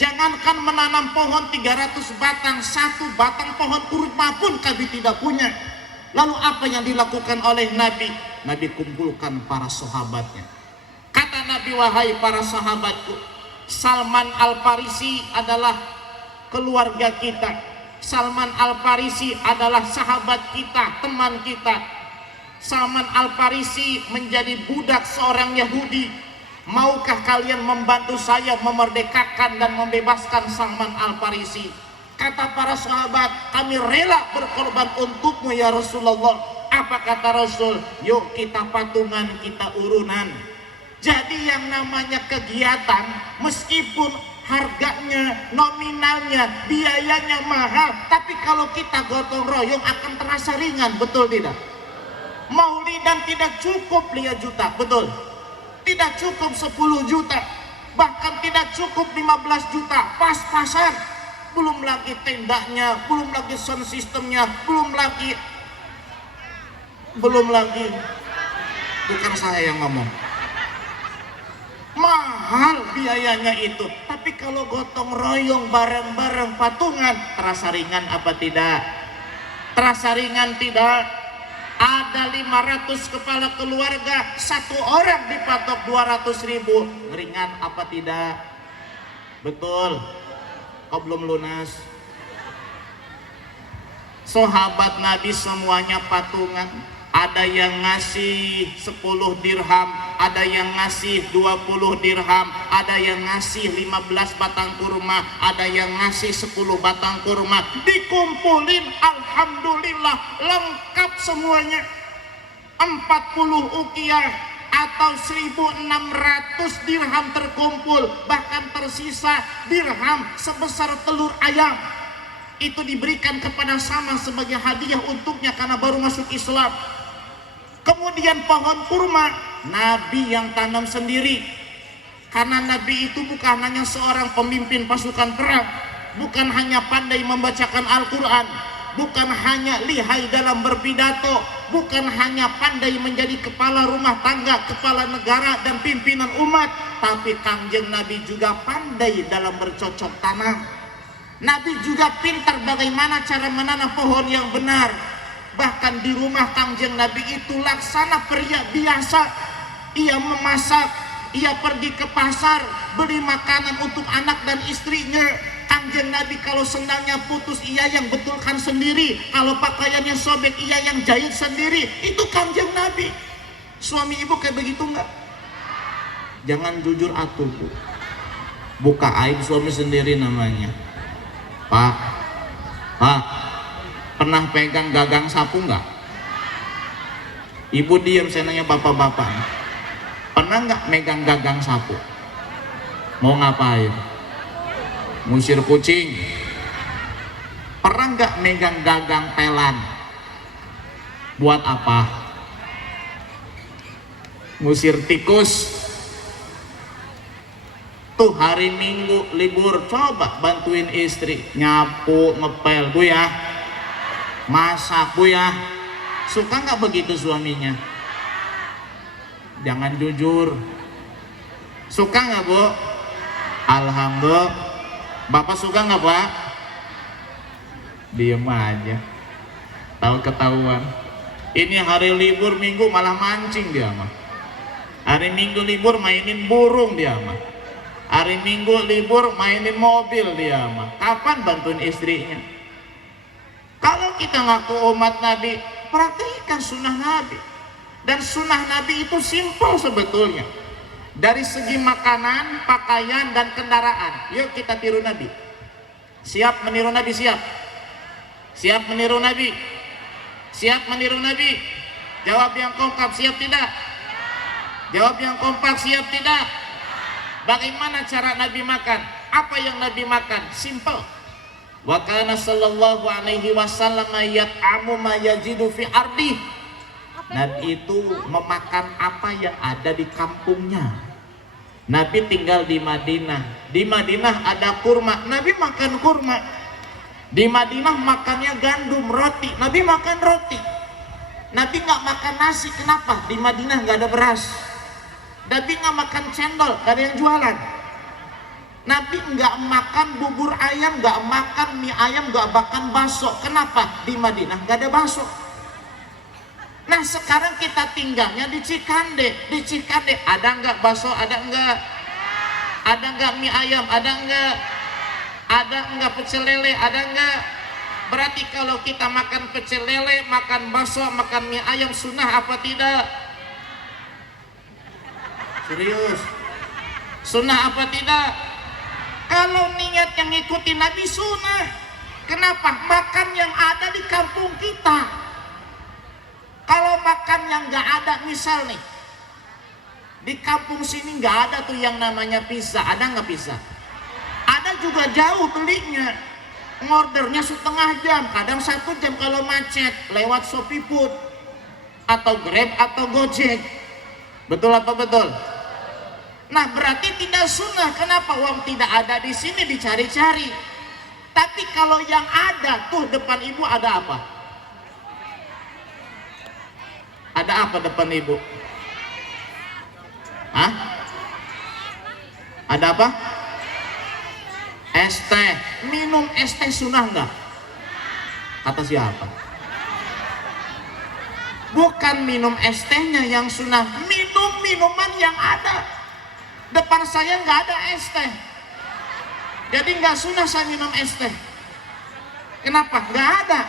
Jangankan menanam pohon 300 batang, 1 batang pohon kurma pun kami tidak punya. Lalu apa yang dilakukan oleh Nabi? Nabi kumpulkan para sahabatnya. Kata Nabi, wahai para sahabatku, Salman Al-Farisi adalah keluarga kita. Salman Al-Farisi adalah sahabat kita, teman kita. Salman Al-Farisi menjadi budak seorang Yahudi. Maukah kalian membantu saya memerdekakan dan membebaskan Salman Al-Farisi? Kata para sahabat, kami rela berkorban untukmu ya Rasulullah. Apa kata Rasul? Yuk kita patungan, kita urunan. Jadi yang namanya kegiatan, meskipun harganya, nominalnya, biayanya mahal, tapi kalau kita gotong royong akan terasa ringan, betul tidak? Maulidan tidak cukup 5 juta, betul? Tidak cukup 10 juta, bahkan tidak cukup 15 juta, pas-pasan. Belum lagi tendanya, belum lagi sound systemnya, belum lagi, bukan saya yang ngomong, mahal biayanya itu. Tapi kalau gotong royong bareng-bareng patungan, terasa ringan apa tidak? Terasa ringan tidak? Ada 500 kepala keluarga, 1 orang dipatok 200.000, ringan apa tidak? Betul. Kau belum lunas. Sahabat Nabi semuanya patungan. Ada yang ngasih 10 dirham, ada yang ngasih 20 dirham, ada yang ngasih 15 batang kurma, ada yang ngasih 10 batang kurma. Dikumpulin, alhamdulillah lengkap semuanya. 40 uqiyah atau 1.600 dirham terkumpul, bahkan tersisa dirham sebesar telur ayam, itu diberikan kepada Salman sebagai hadiah untuknya karena baru masuk Islam. Kemudian pohon kurma Nabi yang tanam sendiri, karena Nabi itu bukan hanya seorang pemimpin pasukan perang, bukan hanya pandai membacakan Al-Quran, bukan hanya lihai dalam berpidato, bukan hanya pandai menjadi kepala rumah tangga, kepala negara dan pimpinan umat, tapi Kangjeng Nabi juga pandai dalam bercocok tanam. Nabi juga pintar bagaimana cara menanam pohon yang benar. Bahkan di rumah Kangjeng Nabi itu laksana pria biasa, ia memasak, ia pergi ke pasar beli makanan untuk anak dan istrinya. Kangjeng Nabi kalau sendalnya putus ia yang betulkan sendiri, kalau pakaiannya sobek ia yang jahit sendiri. Itu Kangjeng Nabi. Suami ibu kayak begitu enggak? Jangan jujur atuh bu, buka aib suami sendiri namanya. Pak, pernah pegang gagang sapu enggak? Ibu diam, saya nanya bapak-bapak, pernah enggak megang gagang sapu? Mau ngapain? Ngusir kucing. Pernah nggak megang gagang pelan? Buat apa? Ngusir tikus. Tuh hari Minggu libur, coba bantuin istri nyapu, ngepel bu ya, masak bu ya. Suka nggak begitu suaminya? Jangan jujur. Suka nggak bu? Alhamdulillah. Bapak suka nggak pak? Diem aja, tahu ketahuan. Ini hari libur Minggu malah mancing dia mah. Hari Minggu libur mainin burung dia mah. Hari Minggu libur mainin mobil dia mah. Kapan bantuin istrinya? Kalau kita ngaku umat Nabi, praktikkan sunnah Nabi. Dan sunnah Nabi itu simpel sebetulnya. Dari segi makanan, pakaian, dan kendaraan. Yuk kita tiru Nabi. Siap meniru Nabi? Siap? Siap meniru Nabi? Siap meniru Nabi? Jawab yang kompak, siap tidak? Jawab yang kompak, siap tidak? Bagaimana cara Nabi makan? Apa yang Nabi makan? Simple. Wa kana sallallahu alaihi wasallam yat'amu ma yajidu fi ardi. Nabi itu memakan apa yang ada di kampungnya. Nabi tinggal di Madinah. Di Madinah ada kurma, Nabi makan kurma. Di Madinah makannya gandum, roti, Nabi makan roti. Nabi nggak makan nasi, kenapa? Di Madinah nggak ada beras. Nabi nggak makan cendol, nggak ada yang jualan. Nabi nggak makan bubur ayam, nggak makan mie ayam, nggak makan bakso. Kenapa? Di Madinah nggak ada bakso. Nah sekarang kita tinggalnya di Cikande. Di Cikande ada nggak bakso? Ada nggak? Ada nggak mie ayam? Ada nggak? Ada nggak pecel lele? Ada nggak? Berarti kalau kita makan pecel lele, makan bakso, makan mie ayam, sunnah apa tidak? Serius? Sunnah apa tidak? Kalau niat yang ngikutin Nabi sunnah. Kenapa? Makan yang ada di kampung kita. Kalau makan yang nggak ada, misal nih di kampung sini nggak ada tuh yang namanya pizza. Ada nggak pizza? Ada juga jauh belinya, ngordernya setengah jam, kadang 1 jam kalau macet lewat Shopee Food atau Grab atau Gojek. Betul apa betul? Nah berarti tidak sunnah. Kenapa? Uang tidak ada di sini dicari-cari. Tapi kalau yang ada tuh depan ibu ada apa? Ada apa depan ibu? Hah? Ada apa? Es teh. Minum es teh sunnah enggak? Kata siapa? Bukan minum es tehnya yang sunnah, minum minuman yang ada. Depan saya nggak ada es teh, jadi nggak sunnah saya minum es teh. Kenapa? Nggak ada.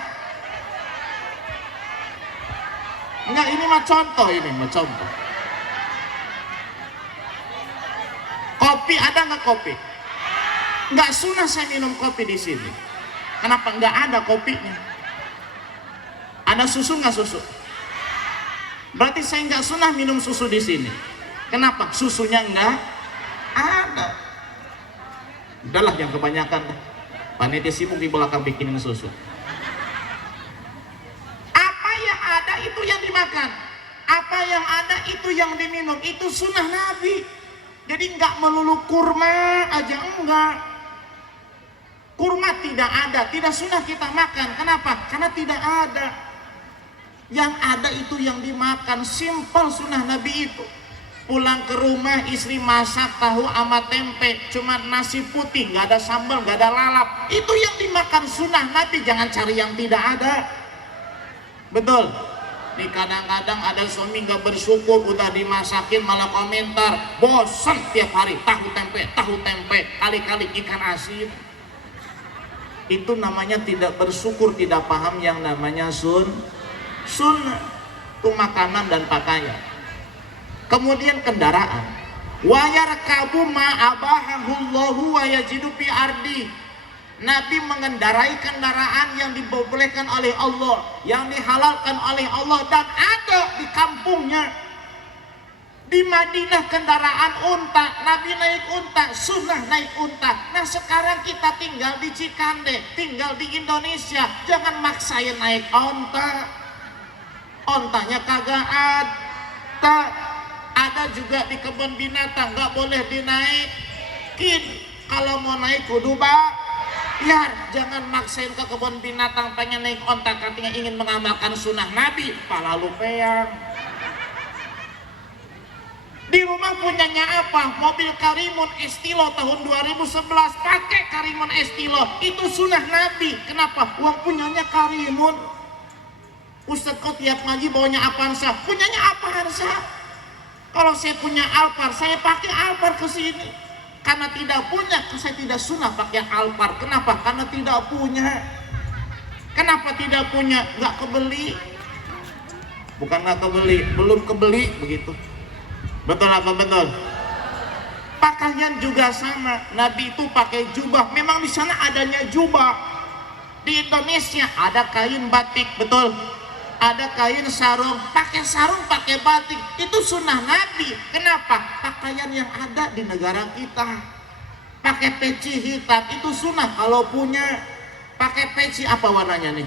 Enggak, ini mah contoh, ini mah contoh. Kopi ada nggak kopi? Nggak sunnah saya minum kopi di sini. Kenapa? Nggak ada kopinya. Ada susu nggak susu? Berarti saya nggak sunnah minum susu di sini. Kenapa? Susunya nggak ada. Udahlah, yang kebanyakan panitia sibuk di belakang bikinin susu. Apa yang ada itu yang dimakan, apa yang ada itu yang diminum. Itu sunnah Nabi. Jadi nggak melulu kurma aja, enggak. Kurma tidak ada, tidak sunnah kita makan. Kenapa? Karena tidak ada. Yang ada itu yang dimakan. Simpel sunnah Nabi itu. Pulang ke rumah istri masak tahu sama tempe, cuma nasi putih, nggak ada sambal, nggak ada lalap. Itu yang dimakan sunnah Nabi. Jangan cari yang tidak ada. Betul. Nih kadang-kadang ada suami nggak bersyukur, udah dimasakin malah komentar, bosan tiap hari tahu tempe, kali-kali ikan asin. Itu namanya tidak bersyukur, tidak paham yang namanya sunnah. Itu makanan dan pakaian. Kemudian kendaraan. Wa yarkabu ma abahahullahu wa yajidu fi ardi. Nabi mengendarai kendaraan yang dibolehkan oleh Allah, yang dihalalkan oleh Allah, dan ada di kampungnya. Di Madinah kendaraan unta, Nabi naik unta, sunnah naik unta. Nah sekarang kita tinggal di Cikande, tinggal di Indonesia, jangan maksain naik onta. Ontanya kagak ada. Ada juga di kebun binatang, nggak boleh dinaikin. Kalau mau naik kudu bayar. Jangan maksain ke kebun binatang pengen naik onta katanya ingin mengamalkan sunnah Nabi, pala lu peyang. Di rumah punyanya apa? Mobil Karimun Estilo tahun 2011, pakai Karimun Estilo. Itu sunnah Nabi. Kenapa? Uang punyanya Karimun. Ustadz kok tiap ngaji bawanya Avanza? Punyanya Avanza. Kalau saya punya Alphard, saya pakai Alphard ke sini. Karena tidak punya, saya tidak sunnah pakai Alphard. Kenapa? Karena tidak punya. Kenapa tidak punya? Nggak kebeli. Bukan nggak kebeli, belum kebeli begitu. Betul apa betul? Pakaian juga sama. Nabi itu pakai jubah. Memang di sana adanya jubah. Di Indonesia ada kain batik, betul? Ada kain sarung, pakai sarung, pakai batik. Itu sunnah Nabi. Kenapa? Pakaian yang ada di negara kita. Pakai peci hitam, itu sunnah kalau punya. Pakai peci apa warnanya nih?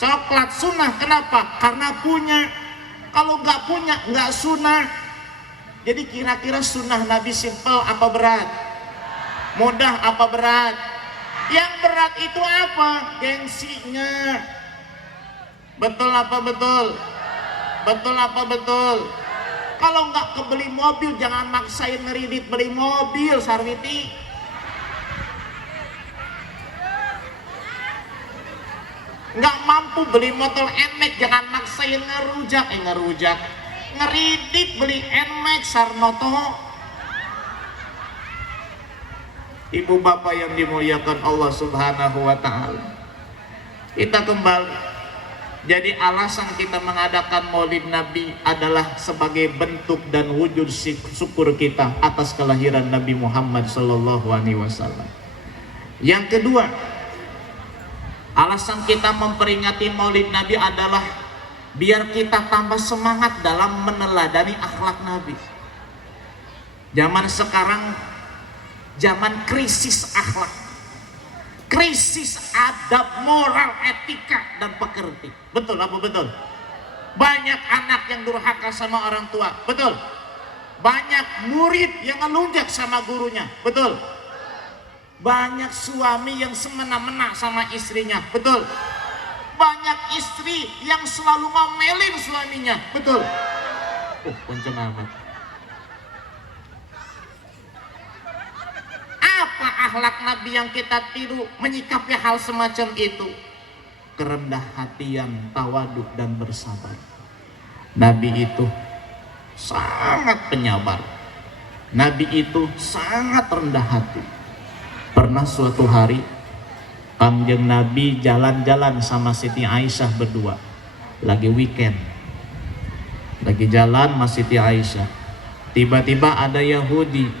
Coklat, sunnah. Kenapa? Karena punya. Kalau nggak punya, nggak sunnah. Jadi kira-kira sunnah Nabi simpel apa berat? Mudah apa berat? Yang berat itu apa? Gengsinya. Betul apa betul? Betul apa betul? Kalau nggak kebeli mobil, jangan maksain ngeridit beli mobil, Sarwiti. Nggak mampu beli motor NMAX, jangan maksain ngerujak, ngeridit beli NMAX, Sarnoto. Ibu bapak yang dimuliakan Allah Subhanahu wa Ta'ala, kita kembali. Jadi alasan kita mengadakan Maulid Nabi adalah sebagai bentuk dan wujud syukur kita atas kelahiran Nabi Muhammad SAW. Yang kedua, alasan kita memperingati Maulid Nabi adalah biar kita tambah semangat dalam meneladani akhlak Nabi. Zaman sekarang zaman krisis akhlak, krisis adab, moral, etika, dan pekerti. Betul apa betul? Banyak anak yang durhaka sama orang tua. Betul? Banyak murid yang ngelunjak sama gurunya. Betul? Banyak suami yang semena-mena sama istrinya. Betul? Banyak istri yang selalu ngomelin suaminya. Betul? Kenceng amat. Apa akhlak Nabi yang kita tiru menyikapi hal semacam itu? Kerendah hatian, tawaduk, dan bersabar. Nabi itu sangat penyabar. Nabi itu sangat rendah hati. Pernah suatu hari Kanjeng Nabi jalan-jalan sama Siti Aisyah berdua, lagi weekend, lagi jalan sama Siti Aisyah. Tiba-tiba ada Yahudi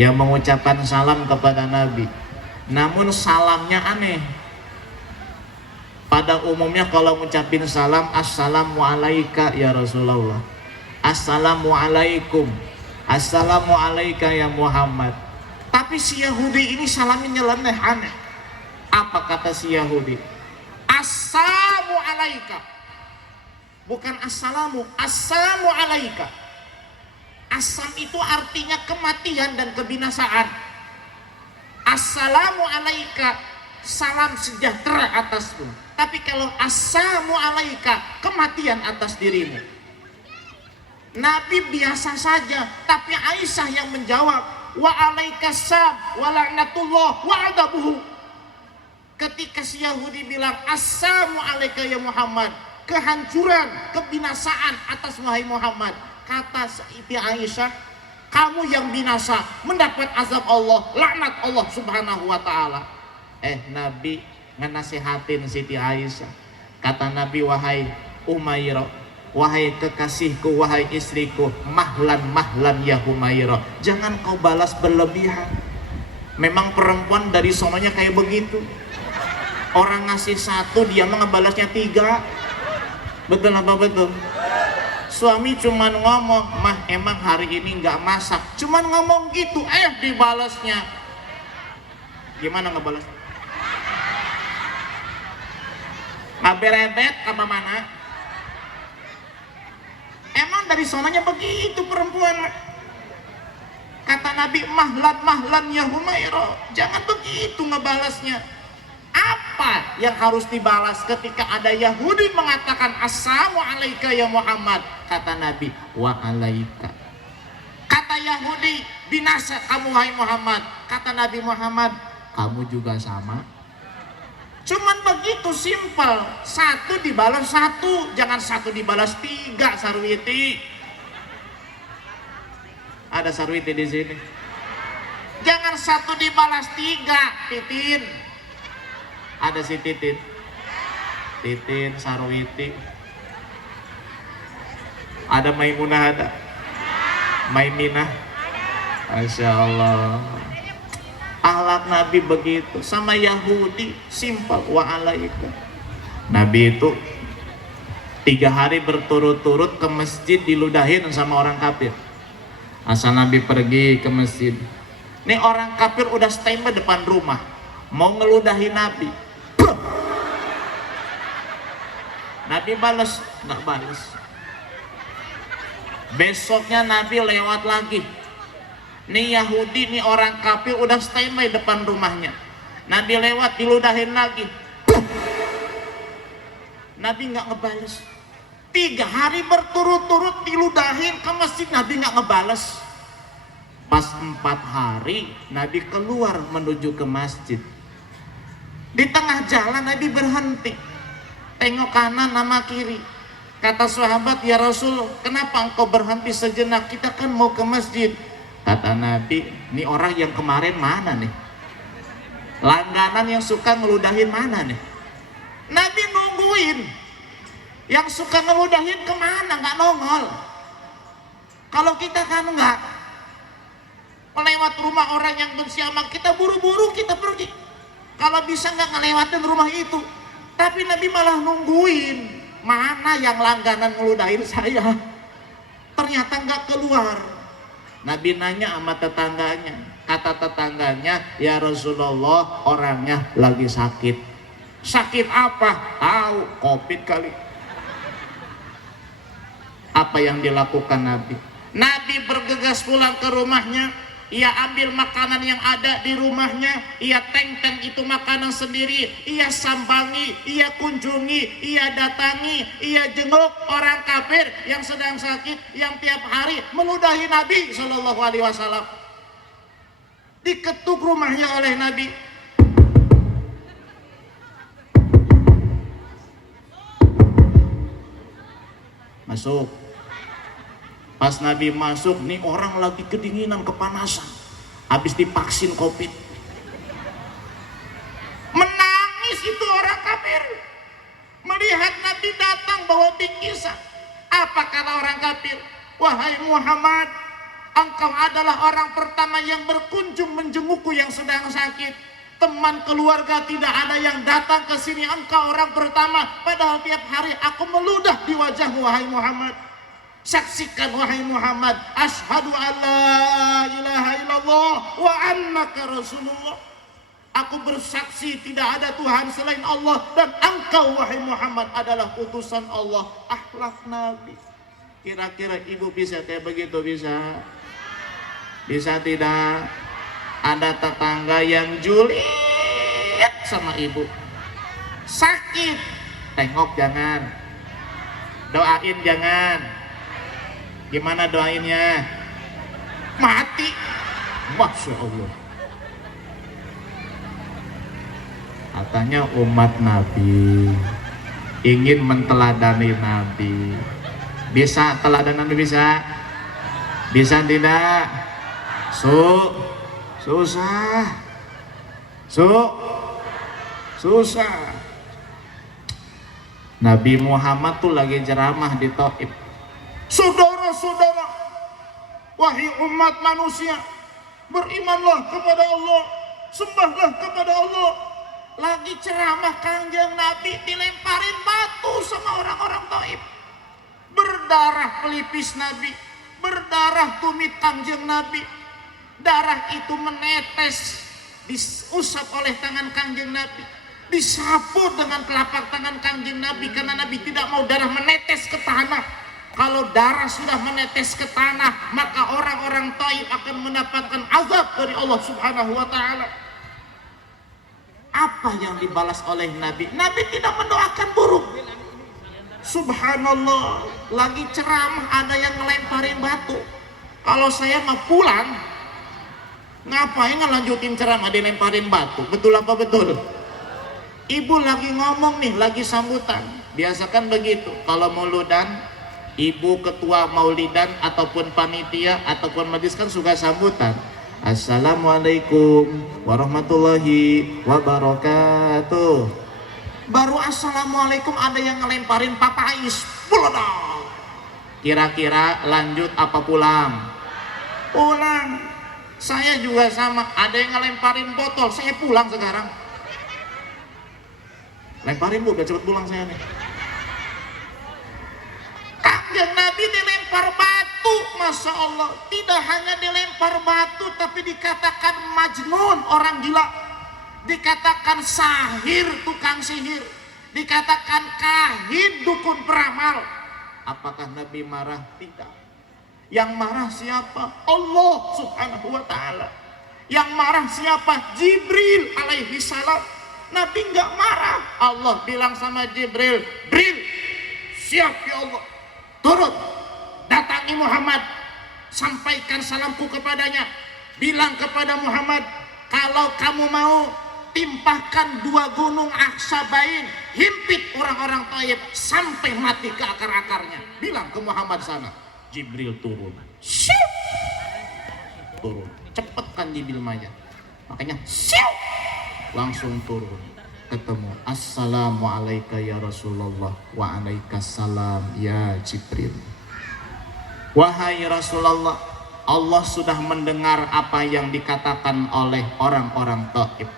yang mengucapkan salam kepada Nabi, namun salamnya aneh. Pada umumnya kalau ngucapin salam, assalamualaika ya Rasulullah, assalamualaikum, assalamualaika ya Muhammad. Tapi si Yahudi ini salamnya nyeleneh aneh. Apa kata si Yahudi? Assalamualaika, bukan assalamu, assalamualaika. Asam itu artinya kematian dan kebinasaan. Assalamualaika, salam sejahtera atasmu. Tapi kalau assalamualaika, kematian atas dirimu. Nabi biasa saja, tapi Aisyah yang menjawab, wa alaikassalam wa la'natullah wa adabuhu. Ketika si Yahudi bilang assalamualaika ya Muhammad, kehancuran, kebinasaan atas wahai Muhammad, kata Siti Aisyah, kamu yang binasa, mendapat azab Allah, laknat Allah subhanahu wa ta'ala. Nabi ngenasihatin Siti Aisyah. Kata Nabi, wahai Umairah, wahai kekasihku, wahai istriku, mahlan ya Umairah, jangan kau balas berlebihan. Memang perempuan dari sononya kayak begitu. Orang ngasih 1, dia mah ngebalasnya 3. Betul apa betul? Suami cuman ngomong, mah emang hari ini nggak masak, cuman ngomong gitu, dibalasnya gimana ngebalas? Ngaberebet apa mana? Emang dari sonanya begitu perempuan. Kata Nabi, mahlan ya Humairah, jangan begitu ngebalasnya. Apa yang harus dibalas ketika ada Yahudi mengatakan assalamualaika ya Muhammad? Kata Nabi, wa alaika. Kata Yahudi, binasa kamu wahai Muhammad. Kata Nabi Muhammad, kamu juga sama. Cuman begitu simpel, 1 dibalas 1, jangan 1 dibalas 3. Sarwiti, ada Sarwiti di sini. Jangan 1 dibalas 3, Titin. Ada si Titin, Sarwiti, ada Maimunah, ada Maiminah. Masya Allah, akhlak Nabi begitu. Sama Yahudi simpel, wa alaikum. Nabi itu 3 hari berturut-turut ke masjid diludahin sama orang kafir. Asal Nabi pergi ke masjid, nih orang kafir udah standby depan rumah mau ngeludahin Nabi. Nabi balas, nggak balas. Besoknya Nabi lewat lagi. Nih Yahudi, nih orang kafir udah standby depan rumahnya. Nabi lewat, diludahin lagi. Nabi nggak ngebales. 3 hari berturut-turut diludahin ke masjid, Nabi nggak ngebales. Pas 4 hari Nabi keluar menuju ke masjid. Di tengah jalan Nabi berhenti, tengok kanan sama kiri. Kata sahabat, ya Rasul, kenapa engkau berhenti sejenak? Kita kan mau ke masjid. Kata Nabi, ini orang yang kemarin mana nih? Langganan yang suka ngeludahin mana nih? Nabi nungguin. Yang suka ngeludahin kemana? Nggak nongol. Kalau kita kan nggak. Melewat rumah orang yang bersiamak, kita buru-buru kita pergi. Kalau bisa nggak ngelewatin rumah itu. Tapi Nabi malah nungguin, mana yang langganan ngeludahin saya. Ternyata nggak keluar. Nabi nanya sama tetangganya. Kata tetangganya, ya Rasulullah, orangnya lagi sakit. Sakit apa? Tahu, COVID kali. Apa yang dilakukan Nabi? Nabi bergegas pulang ke rumahnya. Ia ambil makanan yang ada di rumahnya, ia teng-teng itu makanan sendiri, ia sambangi, ia kunjungi, ia datangi, ia jenguk orang kafir yang sedang sakit, yang tiap hari meludahi Nabi Shallallahu Alaihi Wasallam. Diketuk rumahnya oleh Nabi. Masuk. Pas Nabi masuk, nih orang lagi kedinginan, kepanasan, habis divaksin COVID. Menangis itu orang kafir melihat Nabi datang bawa bingkisan. Apa kata orang kafir? Wahai Muhammad, engkau adalah orang pertama yang berkunjung menjengukku yang sedang sakit. teman keluarga tidak ada yang datang ke sini, engkau orang pertama. Padahal tiap hari aku meludah di wajahmu wahai Muhammad. Saksikan wahai Muhammad, asyhadu alla ilaha illallah wa annaka rasulullah. Aku bersaksi tidak ada Tuhan selain Allah dan engkau wahai Muhammad adalah utusan Allah. Akhlak Nabi. Kira-kira ibu bisa kayak begitu? Bisa? Bisa tidak? Ada tetangga yang julid sama ibu. Sakit, tengok jangan. Doain jangan. Gimana doainnya? Mati. Masya Allah. Katanya umat Nabi ingin menteladani Nabi. Bisa teladan Nabi? Bisa? Bisa tidak? Susah. Susah. Nabi Muhammad tuh lagi ceramah di Taif. Saudara-saudara, wahai umat manusia, berimanlah kepada Allah, sembahlah kepada Allah. Lagi ceramah Kanjeng Nabi dilemparin batu sama orang-orang Taif. Berdarah pelipis Nabi, berdarah tumit Kanjeng Nabi. Darah itu menetes, diusap oleh tangan Kanjeng Nabi, disapu dengan telapak tangan Kanjeng Nabi karena Nabi tidak mau darah menetes ke tanah. Kalau darah sudah menetes ke tanah, maka orang-orang Taif akan mendapatkan azab dari Allah Subhanahu wa taala. Apa yang dibalas oleh Nabi? Nabi tidak mendoakan buruk. Subhanallah, lagi ceramah ada yang ngelemparin batu. Kalau saya mau pulang, ngapain ngelanjutin ceramah dilemparin batu? Betul apa betul? Ibu lagi ngomong nih, lagi sambutan. Biasakan begitu. Kalau mauludan, ibu ketua maulidan ataupun panitia ataupun majlis kan suka sambutan. Assalamualaikum warahmatullahi wabarakatuh. Baru assalamualaikum ada yang ngelemparin papais. Pulang. Kira-kira lanjut apa pulang? Pulang. Saya juga sama, ada yang ngelemparin botol, saya pulang sekarang. Lemparin bu, biar cepet pulang saya nih. Kanjeng Nabi dilempar batu, Masya Allah. Tidak hanya dilempar batu, tapi dikatakan majnun, orang gila. Dikatakan sahir, tukang sihir. Dikatakan kahin, dukun peramal. Apakah Nabi marah? Tidak. Yang marah siapa? Allah Subhanahu wa ta'ala. Yang marah siapa? Jibril alaihi salam. Nabi nggak marah. Allah bilang sama Jibril, Jibril, siap ya Allah, turun, datangi Muhammad, sampaikan salamku kepadanya, bilang kepada Muhammad, kalau kamu mau timpahkan 2 gunung Aksabain, himpit orang-orang Taif sampai mati ke akar-akarnya. Bilang ke Muhammad sana. Jibril turun. Siup! Turun. Cepet kan Jibril maya. Makanya siup! Langsung turun. Ketemu. Assalamualaikum ya Rasulullah. Waalaikumsalam ya Jibril. Wahai Rasulullah, Allah sudah mendengar apa yang dikatakan oleh orang-orang Taif.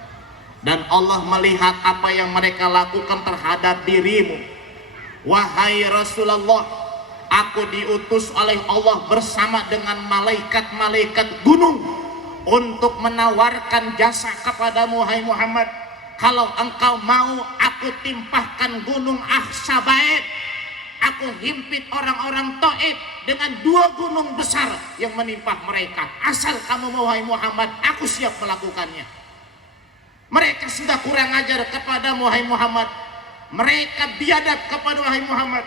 Dan Allah melihat apa yang mereka lakukan terhadap dirimu. Wahai Rasulullah, aku diutus oleh Allah bersama dengan malaikat-malaikat gunung untuk menawarkan jasa kepadamu, hai Muhammad. Kalau engkau mau, aku timpahkan gunung Ahsabain. Aku himpit orang-orang Taif dengan 2 gunung besar yang menimpa mereka. Asal kamu mau, hai Muhammad, aku siap melakukannya. Mereka sudah kurang ajar kepada wahai Muhammad. Mereka biadab kepada wahai Muhammad.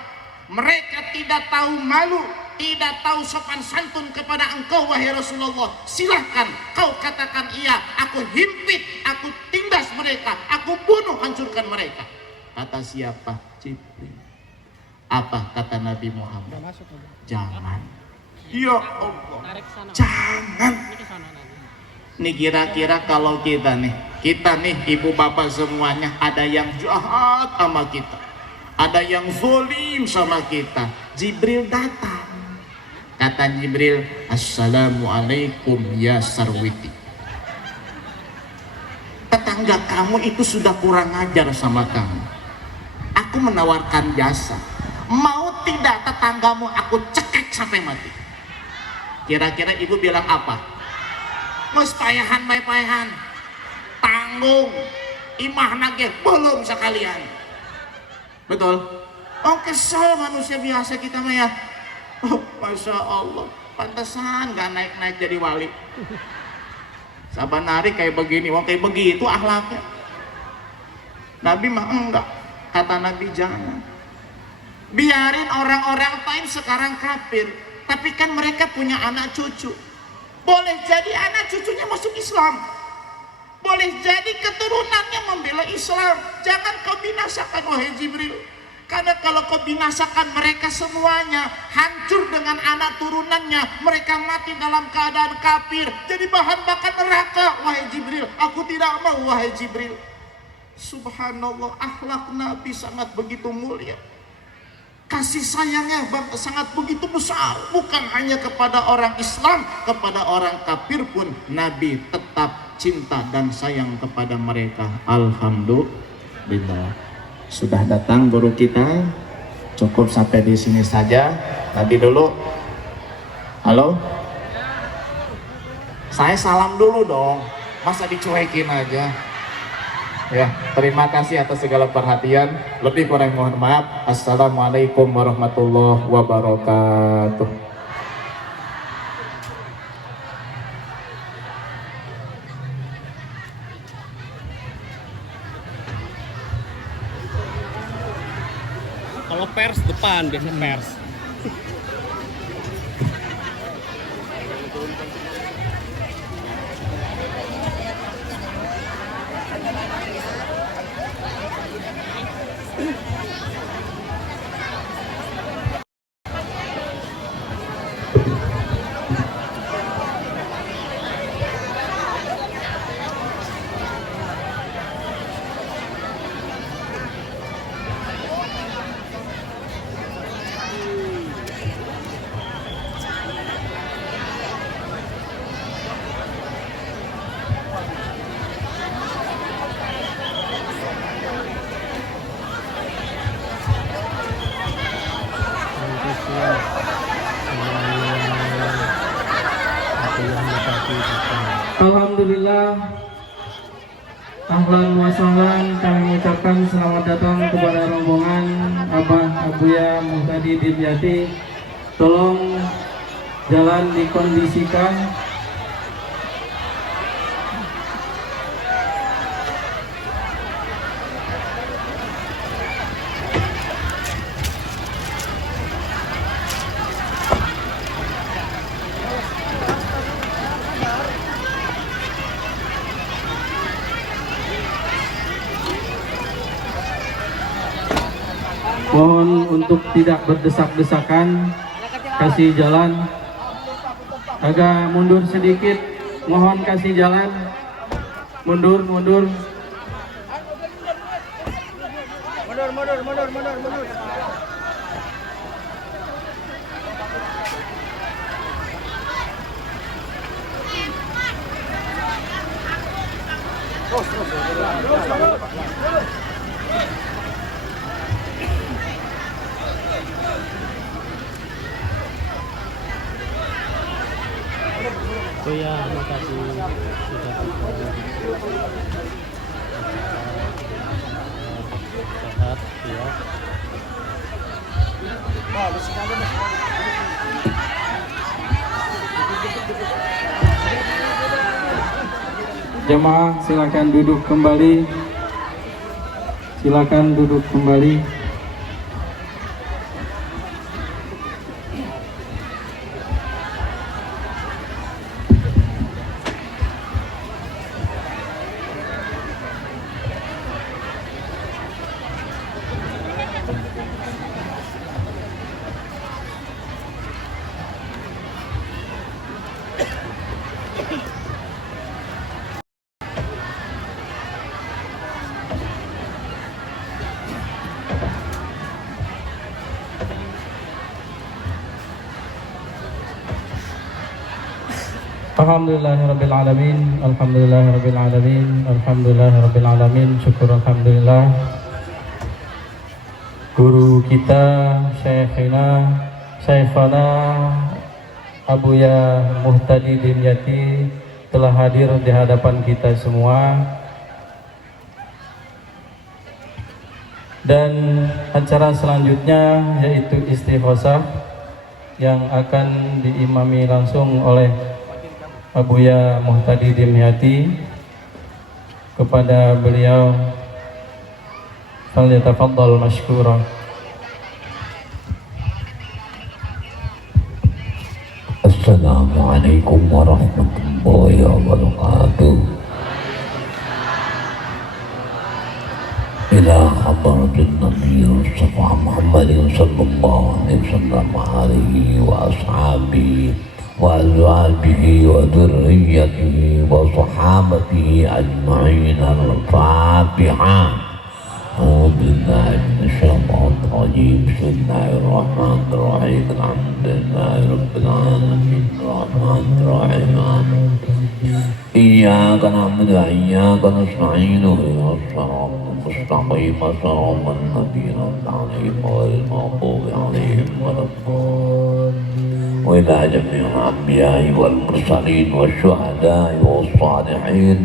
Mereka tidak tahu malu, tidak tahu sopan santun kepada engkau wahai Rasulullah. Silahkan kau katakan iya, aku himpit, aku tindas mereka, aku bunuh, hancurkan mereka. Kata siapa? Jibril. Apa kata Nabi Muhammad? Jangan. Ya Allah, jangan. Nih kira-kira kalau kita nih ibu bapak semuanya, ada yang jahat sama kita, ada yang zolim sama kita. Jibril datang. Kata Jibril, Assalamualaikum ya Sarwiti. tetangga kamu itu sudah kurang ajar sama kamu. Aku menawarkan jasa, mau tidak tetanggamu aku cekek sampai mati. Kira-kira ibu bilang apa? Mas payahan bae payahan, tanggung imah nage belum sekalian. Betul? Oh kesel manusia biasa kita mah ya. Oh, Masya Allah, pantesan gak naik-naik jadi wali. Sabanari kayak begini, wong kayak begitu akhlaknya. Nabi mah enggak, kata Nabi jangan. Biarin orang-orang lain sekarang kafir, tapi kan mereka punya anak cucu. Boleh jadi anak cucunya masuk Islam, boleh jadi keturunannya membela Islam. Jangan kau binasakan wahai Jibril, karena kalau kau binasakan mereka semuanya, hancur dengan anak turunannya, mereka mati dalam keadaan kafir, jadi bahan bakar neraka. Wahai Jibril, aku tidak mau wahai Jibril. Subhanallah, akhlak Nabi sangat begitu mulia. Kasih sayangnya sangat begitu besar, bukan hanya kepada orang Islam, kepada orang kafir pun Nabi tetap cinta dan sayang kepada mereka. Alhamdulillah. Sudah datang guru kita, cukup sampai di sini saja. Tadi dulu, halo, saya salam dulu dong, masa dicuekin aja. Ya, terima kasih atas segala perhatian. Lebih kurang mohon maaf. Assalamualaikum warahmatullahi wabarakatuh. Kalau pers depan, biasanya pers. Alhamdulillah, ahlan wa sahlan, kami mengucapkan selamat datang kepada rombongan Abah Abuya Muhtadi Dibyati. Tolong jalan dikondisikan. Mohon untuk tidak berdesak-desakan, kasih jalan, agak mundur sedikit, mohon kasih jalan, mundur. Oh ya, terima kasih sudah sehat ya. Jemaah silakan duduk kembali. Silakan duduk kembali. Alhamdulillahirrabbilalamin. Alhamdulillahirrabbilalamin. Alhamdulillahirrabbilalamin. Syukur alhamdulillah. Guru kita Syekhana Abuya Muhtadi Dimyati telah hadir di hadapan kita semua. Dan acara selanjutnya yaitu istighosah yang akan diimami langsung oleh Abuya Muhtadi Dimyati. Kepada beliau falyatafaddal mashkura. Assalamualaikum warahmatullahi wabarakatuh. Ila hadratin Nabi Mustafa Muhammad sallallahu alaihi wasallam alihi wa ashabihi wa azwajihi wa dhurriyyatihi wa sahabatihi ajma'in. Al-Fatihah. A'udzu billahi minasyaitonir rajim. Bismillahirrahmanirrahim. Alhamdulillahi rabbil alamin. Arrahmanir rahim. Iyyaka na'budu wa iyyaka nasta'in. Ihdinas siratal mustaqim. Siratal ladzina an'amta 'alaihim ghairil maghdubi 'alaihim waladdallin. وإلى جميع الأنبياء والمرسلين والشهداء والصالحين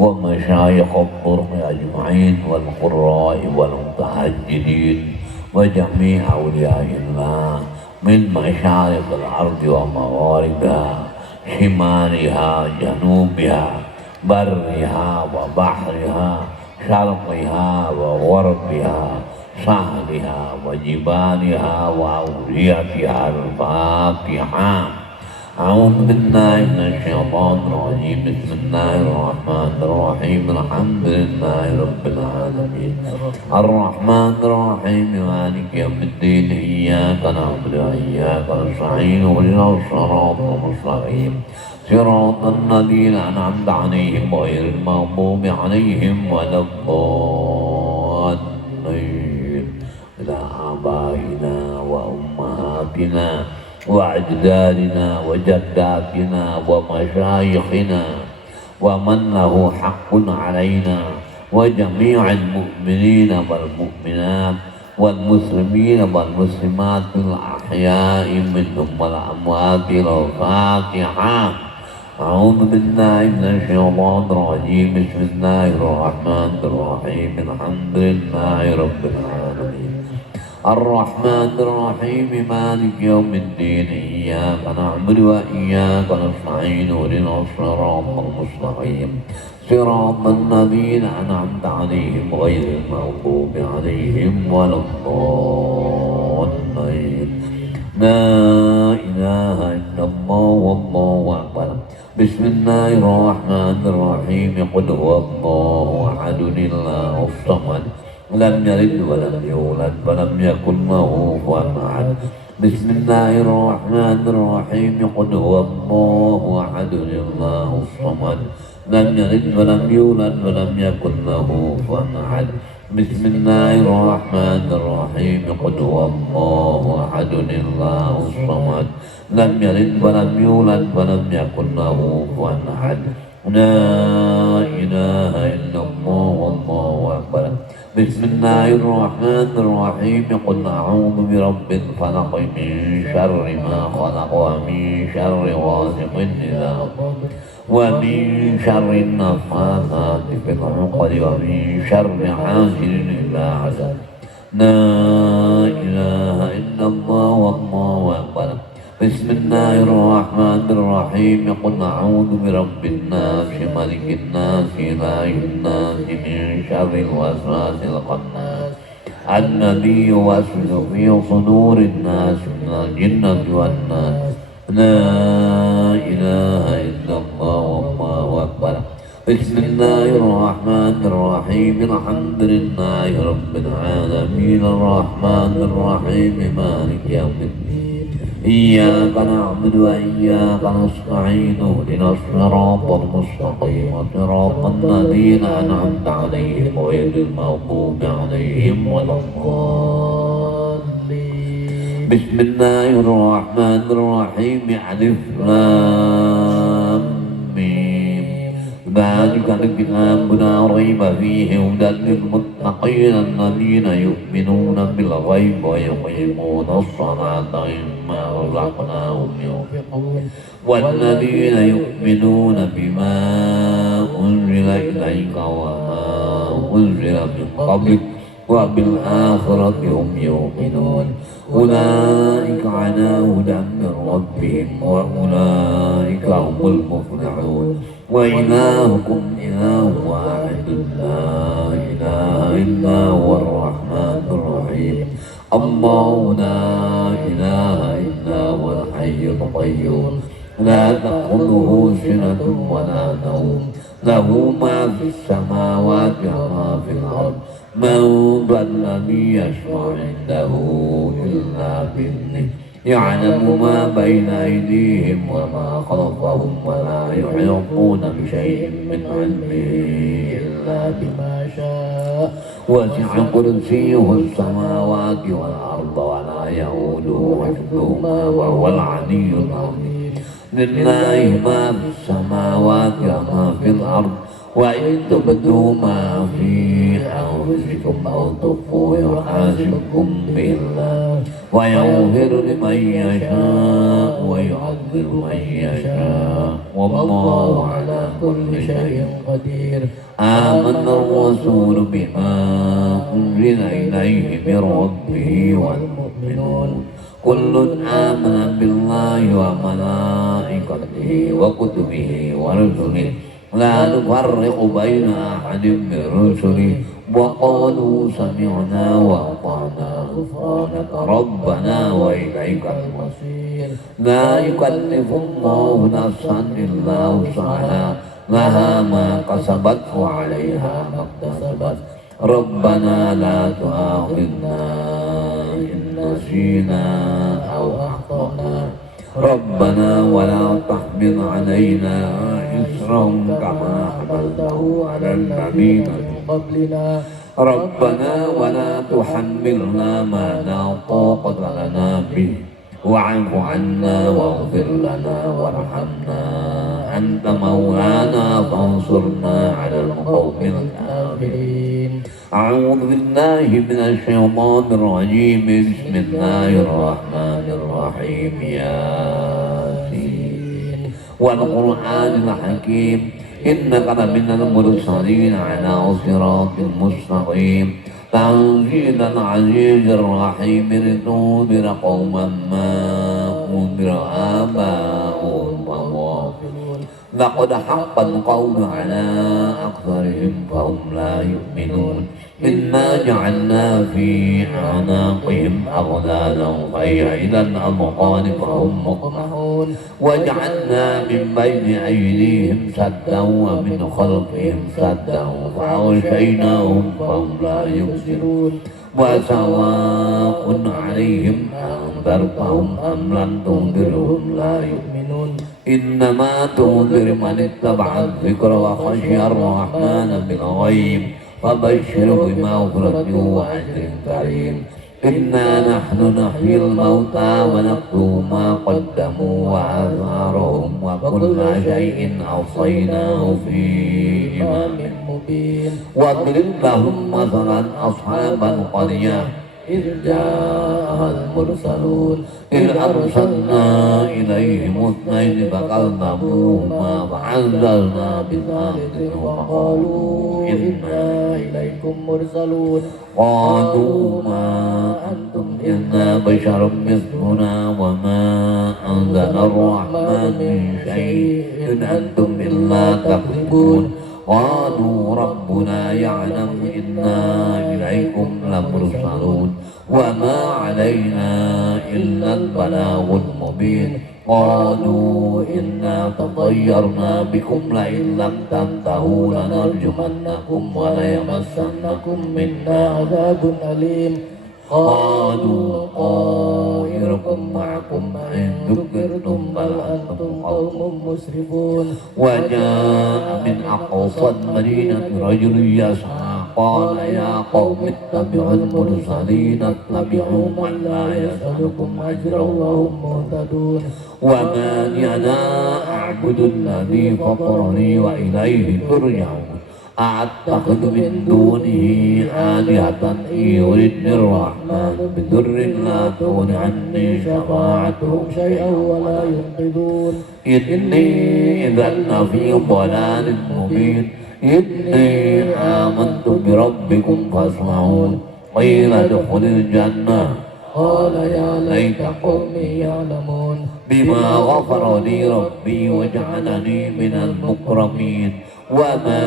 ومشايخ الطرق أجمعين والقراء والمتهجدين وجميع أولياء الله من مشارق الأرض ومغاربها شمالها جنوبها برها وبحرها شرقها وغربها سهلها وجبالها وأوديتها. الفاتحة. أعوذ بالله من الشيطان الرجيم. بسم الله الرحمن الرحيم. الحمد لله رب العالمين الرحمن الرحيم مالك يوم الدين. إياك نعبد وإياك نستعين. اهدنا الصراط المستقيم صراط الذين أنعمت عليهم غير المغضوب عليهم ولا الضالين. إلى آبائنا وأمهاتنا وأجدادنا وجداتنا ومشايخنا ومن له حق علينا وجميع المؤمنين والمؤمنات والمسلمين والمسلمات الأحياء منهم والأموات. الفاتحة. أعوذ بالله من الشيطان الرجيم. بسم الله الرحمن الرحيم. الحمد لله رب العالمين الرحمن الرحيم مالك يوم الدين. إياك نعبد وإياك نستعين. اهدنا الصراط المستقيم صراط الذين أنعمت عليهم غير المغضوب عليهم ولا الضالين. لا إله إلا الله والله أكبر. بسم الله الرحمن الرحيم. قل هو الله أحد الله الصمد لم يلد ولم يولد ولم يكن له كفوا أحد. بسم الله الرحمن الرحيم. قل هو الله أحد الله الصمد لم يلد ولم يولد ولم يكن له كفوا أحد. بسم الله الرحمن الرحيم. قل هو الله أحد الله الصمد لم يلد ولم يولد ولم يكن له كفوا أحد. لا إله إلا الله والله أكبر. بسم الله الرحمن الرحيم. قل أعوذ برب الفلق من شر ما خلق ومن شر غاسق إذا وقب ومن شر النفاثات في العقد ومن شر حاسد إذا حسد. لا إله إلا الله والله أكبر. بسم الله الرحمن الرحيم. قل أعوذ برب الناس ملك الناس إله الناس من شر الوسواس الخناس الذي يوسوس في صدور الناس من الجنة والناس. لا إله إلا الله والله أكبر. بسم الله الرحمن الرحيم. الحمد لله رب العالمين الرحمن الرحيم مالك يوم الدين. إياك نعبد وإياك نستعين. اهدنا الصراط المستقيم صراط الذين أنعمت عليهم غير المغضوب عليهم ولا الضالين. بسم الله الرحمن الرحيم. ألف لام ذلك الكتاب لا ريب فيه هدى للمتقين الذين يؤمنون بالغيب ويقيمون الصلاة ومما رزقناهم ينفقون والذين يؤمنون بما أنزل إليك وما أنزل من قبلك وبالآخرة هم يؤمنون أولئك على هدى من ربهم وأولئك هم المفلحون وإلهكم إله واحد لا إله إلا هو الرحمن الرحيم الله لا إله إلا هو الحي القيوم لا تأخذه سنة ولا نوم له ما في السماوات وما في الأرض من ذا الذي يشفع عنده إلا بإذنه يعلم ما بين أيديهم وما خلفهم ولا يحيطون بشيء من علمه إلا بما شاء وسع كرسيه السماوات والأرض ولا يؤوده حفظهما وهو العلي العظيم لله ما في السماوات وما في الأرض وإن تبدوا ما في أنفسكم أو تخفوه يحاسبكم به الله ويغفر لمن يشاء ويعذب من يشاء والله على كل شيء قدير آمن الرسول بما أنزل إليه من ربه والمؤمنون كل آمن بالله وملائكته وكتبه ورسله لا نفرق بين أحد من رسله وقالوا سمعنا وأطعنا غفرانك ربنا وإليك المصير لا يكلف الله نفسا إلا وسعها لها ما كسبت وعليها ما اكتسبت ربنا لا تؤاخذنا إن نسينا أو أخطأنا ربنا ولا تحمل علينا إصرا كما حملته على الذين من قبلنا ربنا ولا تحملنا ما لا طاقة لنا به واعف عنا واغفر لنا وارحمنا أنت مولانا فانصرنا على القوم الكافرين أعوذ بالله من الشيطان الرجيم بسم الله الرحمن الرحيم ياسين والقرآن الحكيم إنك لمن المرسلين على صراط مستقيم تنزيل العزيز الرحيم لتنذر قوما ما أنذر آباؤهم فهم غافلون لقد حق القول على أكثرهم فهم لا يؤمنون إنا جعلنا في أعناقهم أغلالا فهي إلى الأذقان فهم مقمحون وجعلنا من بين أيديهم سدا ومن خلفهم سدا فأغشيناهم فهم لا يبصرون وسواء عليهم أنذرتهم أم لم تنذرهم لا يؤمنون إنما تنذر من اتبع الذكر وخشي الرحمن بالغيب فبشره بمغفرة وأجر كريم إنا نحن نحيي الموتى ونكتب ما قدموا وآثارهم وكل شيء أوصيناه في إمام مبين واضرب لهم مثلا أصحاب القرية إذ جاء المرسلون إذ أرسلنا إليهم اثنين فكذبوهما فعززنا بثالث وقالوا إنا إليكم مرسلون قالوا ما أنتم إلا بشر مثلنا وما أنزل الرحمن من شيء إن أنتم إلا تكذبون قالوا ربنا يعلم إنا إليكم لمرسلون وما علينا إلا البلاغ المبين قالوا إنا تطيرنا بكم لئن لم تنتهوا لنرجمنكم وليمسنكم منا عذاب أليم قالوا طائركم معكم إن ذكرتم بل أنتم قوم مسرفون وجاء من أقصى المدينة رجل يسعى فقال يا قوم اتبعوا المرسلين اتبعوا من لا يسألكم أجرا وهم مهتدون وما لي لا أعبد الذي فطرني وإليه ترجعون أأتخذ من دونه آلهة إن يردني الرحمن بضر لا تغن عني شفاعتهم شيئا ولا ينقذون إني إذا لفي ضلال مبين إني آمنت بربكم فاسمعون قيل ادخل الجنة قال يا ليت قومي يعلمون بما غفر لي ربي وجعلني من المكرمين وما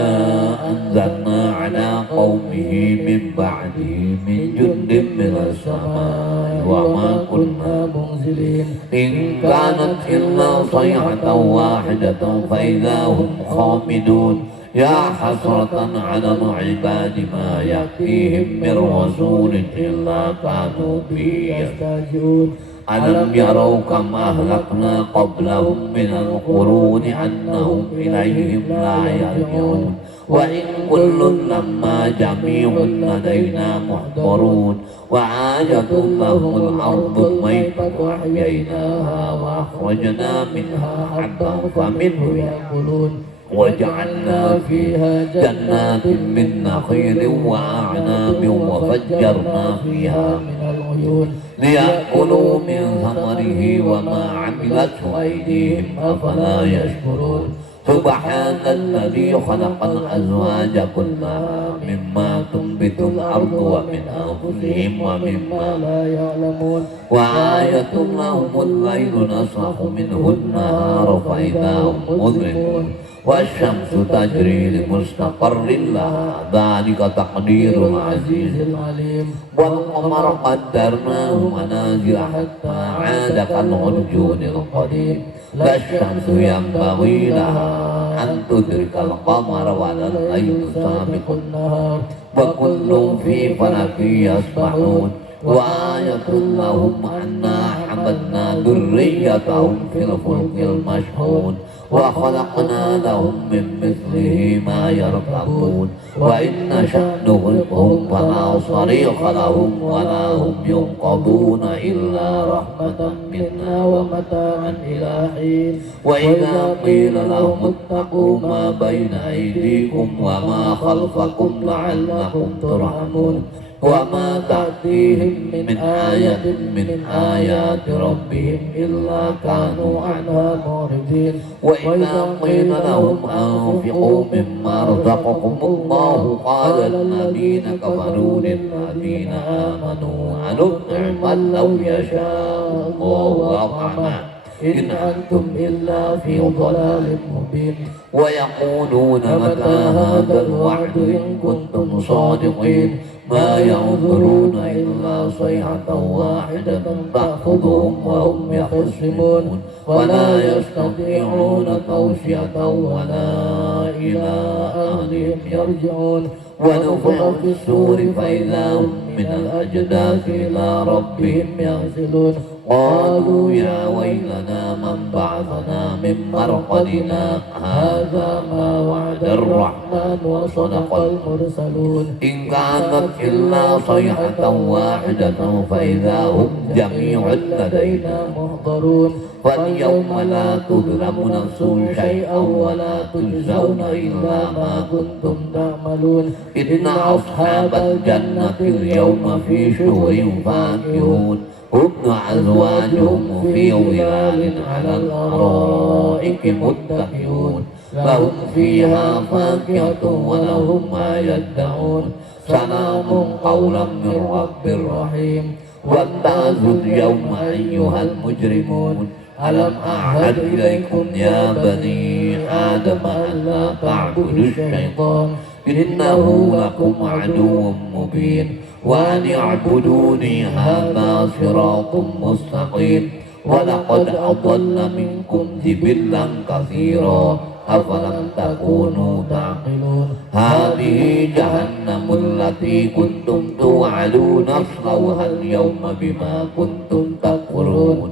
أنزلنا على قومه من بعده من جند من السماء وما كنا منزلين إن كانت إلا صيحة واحدة فإذا هم خامدون يا حسرة على العباد ما يأتيهم من رسول إلا كانوا به يستهزئون ألم يروا كم أهلكنا قبلهم من القرون أنهم إليهم لا يرجعون وإن كل لما جميع لدينا محضرون وعاجت لهم الأرض الميتة وأحييناها وأخرجنا منها حبا فمنه يأكلون وجعلنا فيها جنات من نخيل وأعناب وفجرنا فيها من العيون ليأكلوا من ثمره وما عملته أيديهم أفلا يشكرون سبحان الذي خلق الأزواج كلها مما تنبت الأرض ومن أنفسهم ومما لا يعلمون وآية لهم الليل نسلخ منه النهار فإذا هم مظلمون والشمس تجري لمستقر لها ذلك تقدير العزيز العليم والقمر قدرناه منازل حتى عاد كالعرجون القديم لا الشمس ينبغي لها أن تدرك القمر ولا الليل سابق النهار وكل في فلك يسبحون وآية لهم أنا حملنا ذريتهم في الفلك المشحون وخلقنا لهم من مثله ما يركبون وإن نشأ نغرقهم فلا صريخ لهم ولا هم ينقذون إلا رحمة منا ومتاعا إلى حين وإذا قيل لهم اتقوا ما بين أيديكم وما خلفكم لعلكم ترحمون وما تأتيهم من آية من آيات ربهم إلا كانوا عنها معرضين وإذا قيل لهم أنفقوا مما رزقكم الله قال الذين كفروا للذين آمنوا أنطعم من لو يشاء الله أطعمه إن أنتم إلا في ضلال مبين ويقولون متى هذا الوعد إن كنتم صادقين ما ينظرون إلا صيحة واحدة تأخذهم وهم يخصمون ولا يستطيعون توصية ولا إلى أهلهم يرجعون ونفخ في السور فإذا هم من الأجداث إلى ربهم ينزلون قالوا يا ويلنا من بعثنا من مرقدنا هذا ما وعد الرحمن وصدق المرسلون إن كانت إلا صيحة واحدة فإذا هم جميع لدينا محضرون فاليوم لا تظلم نفس شيئا ولا تجزون إلا ما كنتم تعملون إن أصحاب الجنة اليوم في شغل فاكهون هم وأزواجهم في ظلال على الأرائك متكئون لهم فيها فاكهة ولهم ما يدعون سلام قولا من رب رحيم وامتازوا اليوم أيها المجرمون ألم أعهد إليكم يا بني آدم ألا تعبدوا الشيطان إنه لكم عدو مبين وأن اعبدوني هذا صراط مستقيم ولقد أضل منكم جبلا كثيرا أفلم تكونوا تعقلون هذه جهنم التي كنتم توعدون اصلوها اليوم بما كنتم تكفرون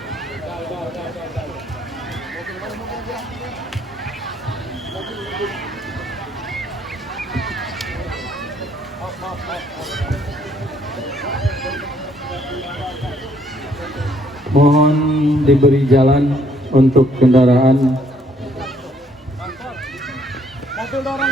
Mohon diberi jalan untuk kendaraan. Mobil dorong.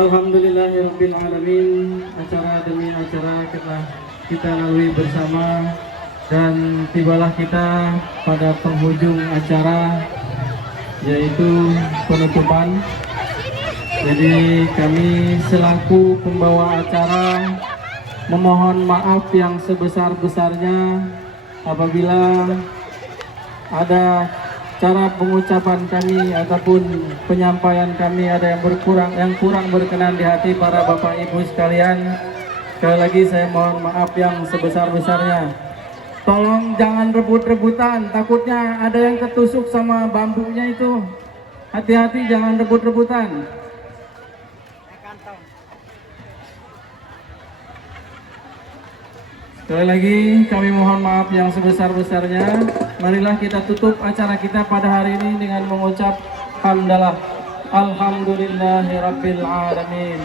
Alhamdulillahirabbil alamin. Acara demi acara kita lalui bersama dan tibalah kita pada penghujung acara, yaitu penutupan. Jadi kami selaku pembawa acara memohon maaf yang sebesar-besarnya apabila ada cara pengucapan kami ataupun penyampaian kami ada yang kurang berkenan di hati para bapak ibu sekalian. Sekali lagi saya mohon maaf yang sebesar-besarnya. Tolong jangan rebut-rebutan, takutnya ada yang ketusuk sama bambunya itu. Hati-hati, jangan rebut-rebutan. Sekali lagi kami mohon maaf yang sebesar-besarnya. Marilah kita tutup acara kita pada hari ini dengan mengucap hamdalah, alhamdulillahirabbil alamin.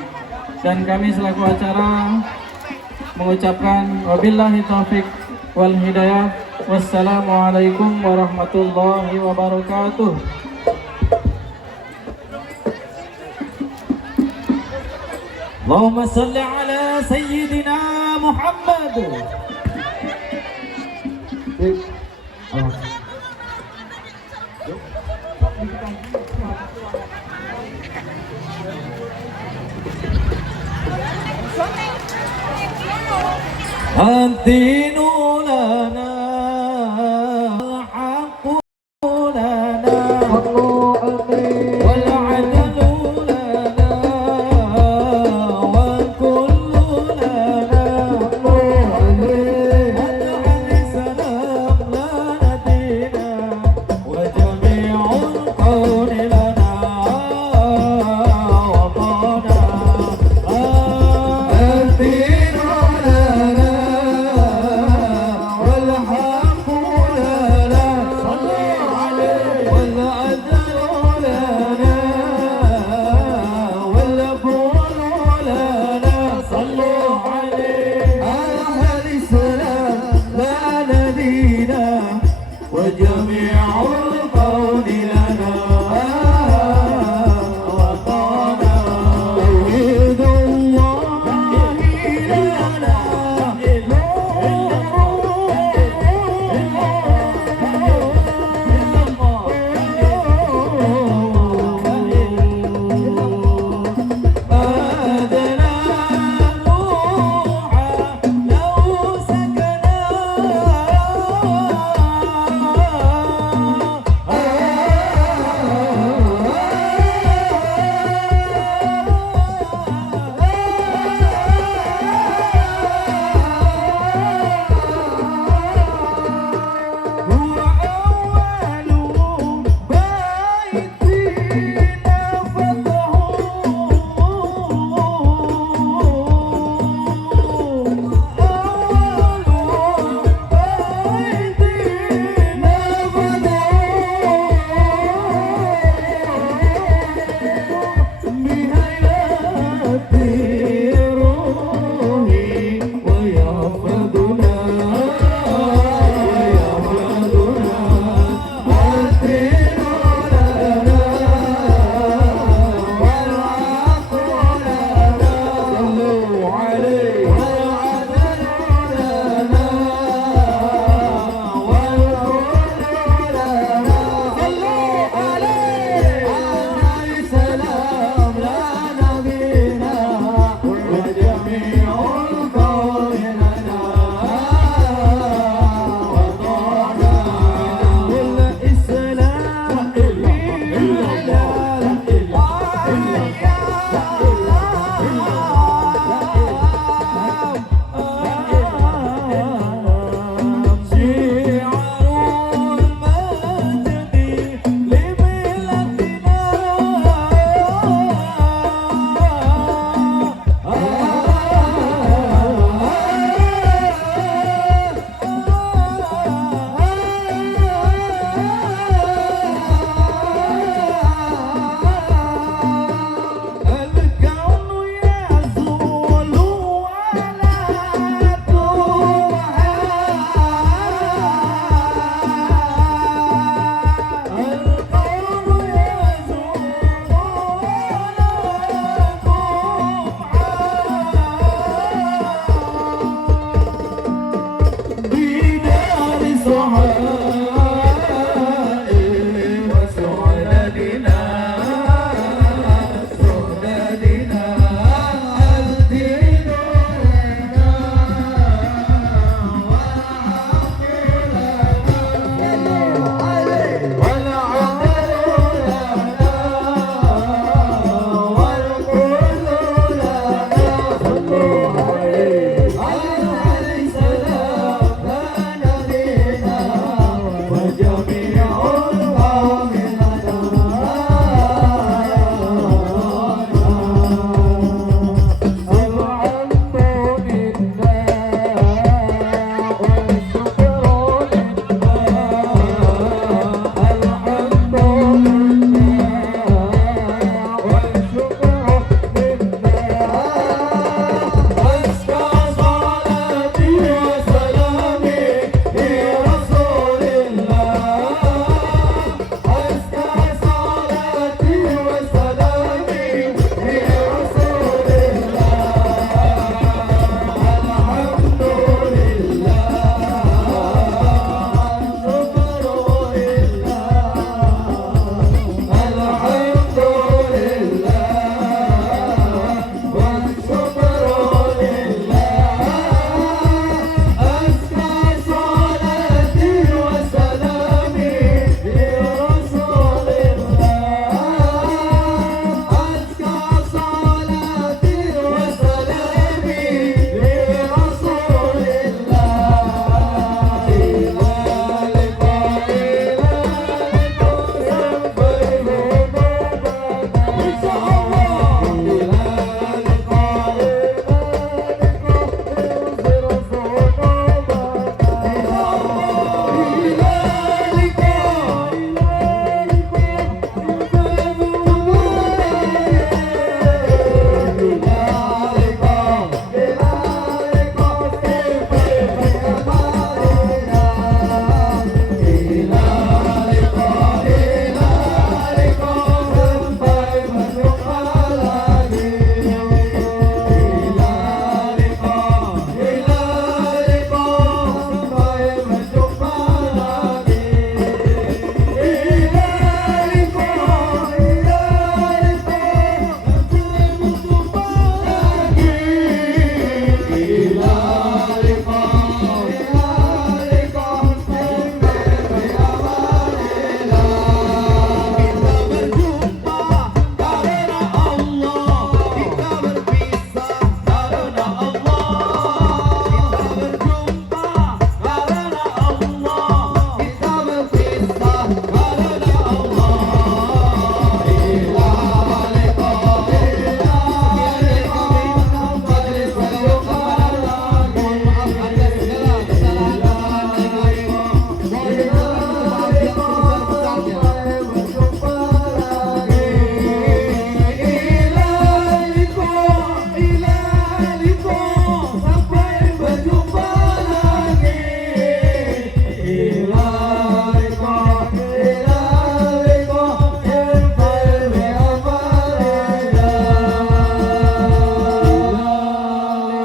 Dan kami selaku acara mengucapkan wabillahi taufik wal hidayah. Wassalamualaikum warahmatullahi wabarakatuh. Allahumma salli ala sayyidina Muhammad. Antinu lana al-haqqu lana wal adlu lana wal kullu lana waj'al salam lana dina wa jami'ul qawli lana wa qana antinu lana وجميع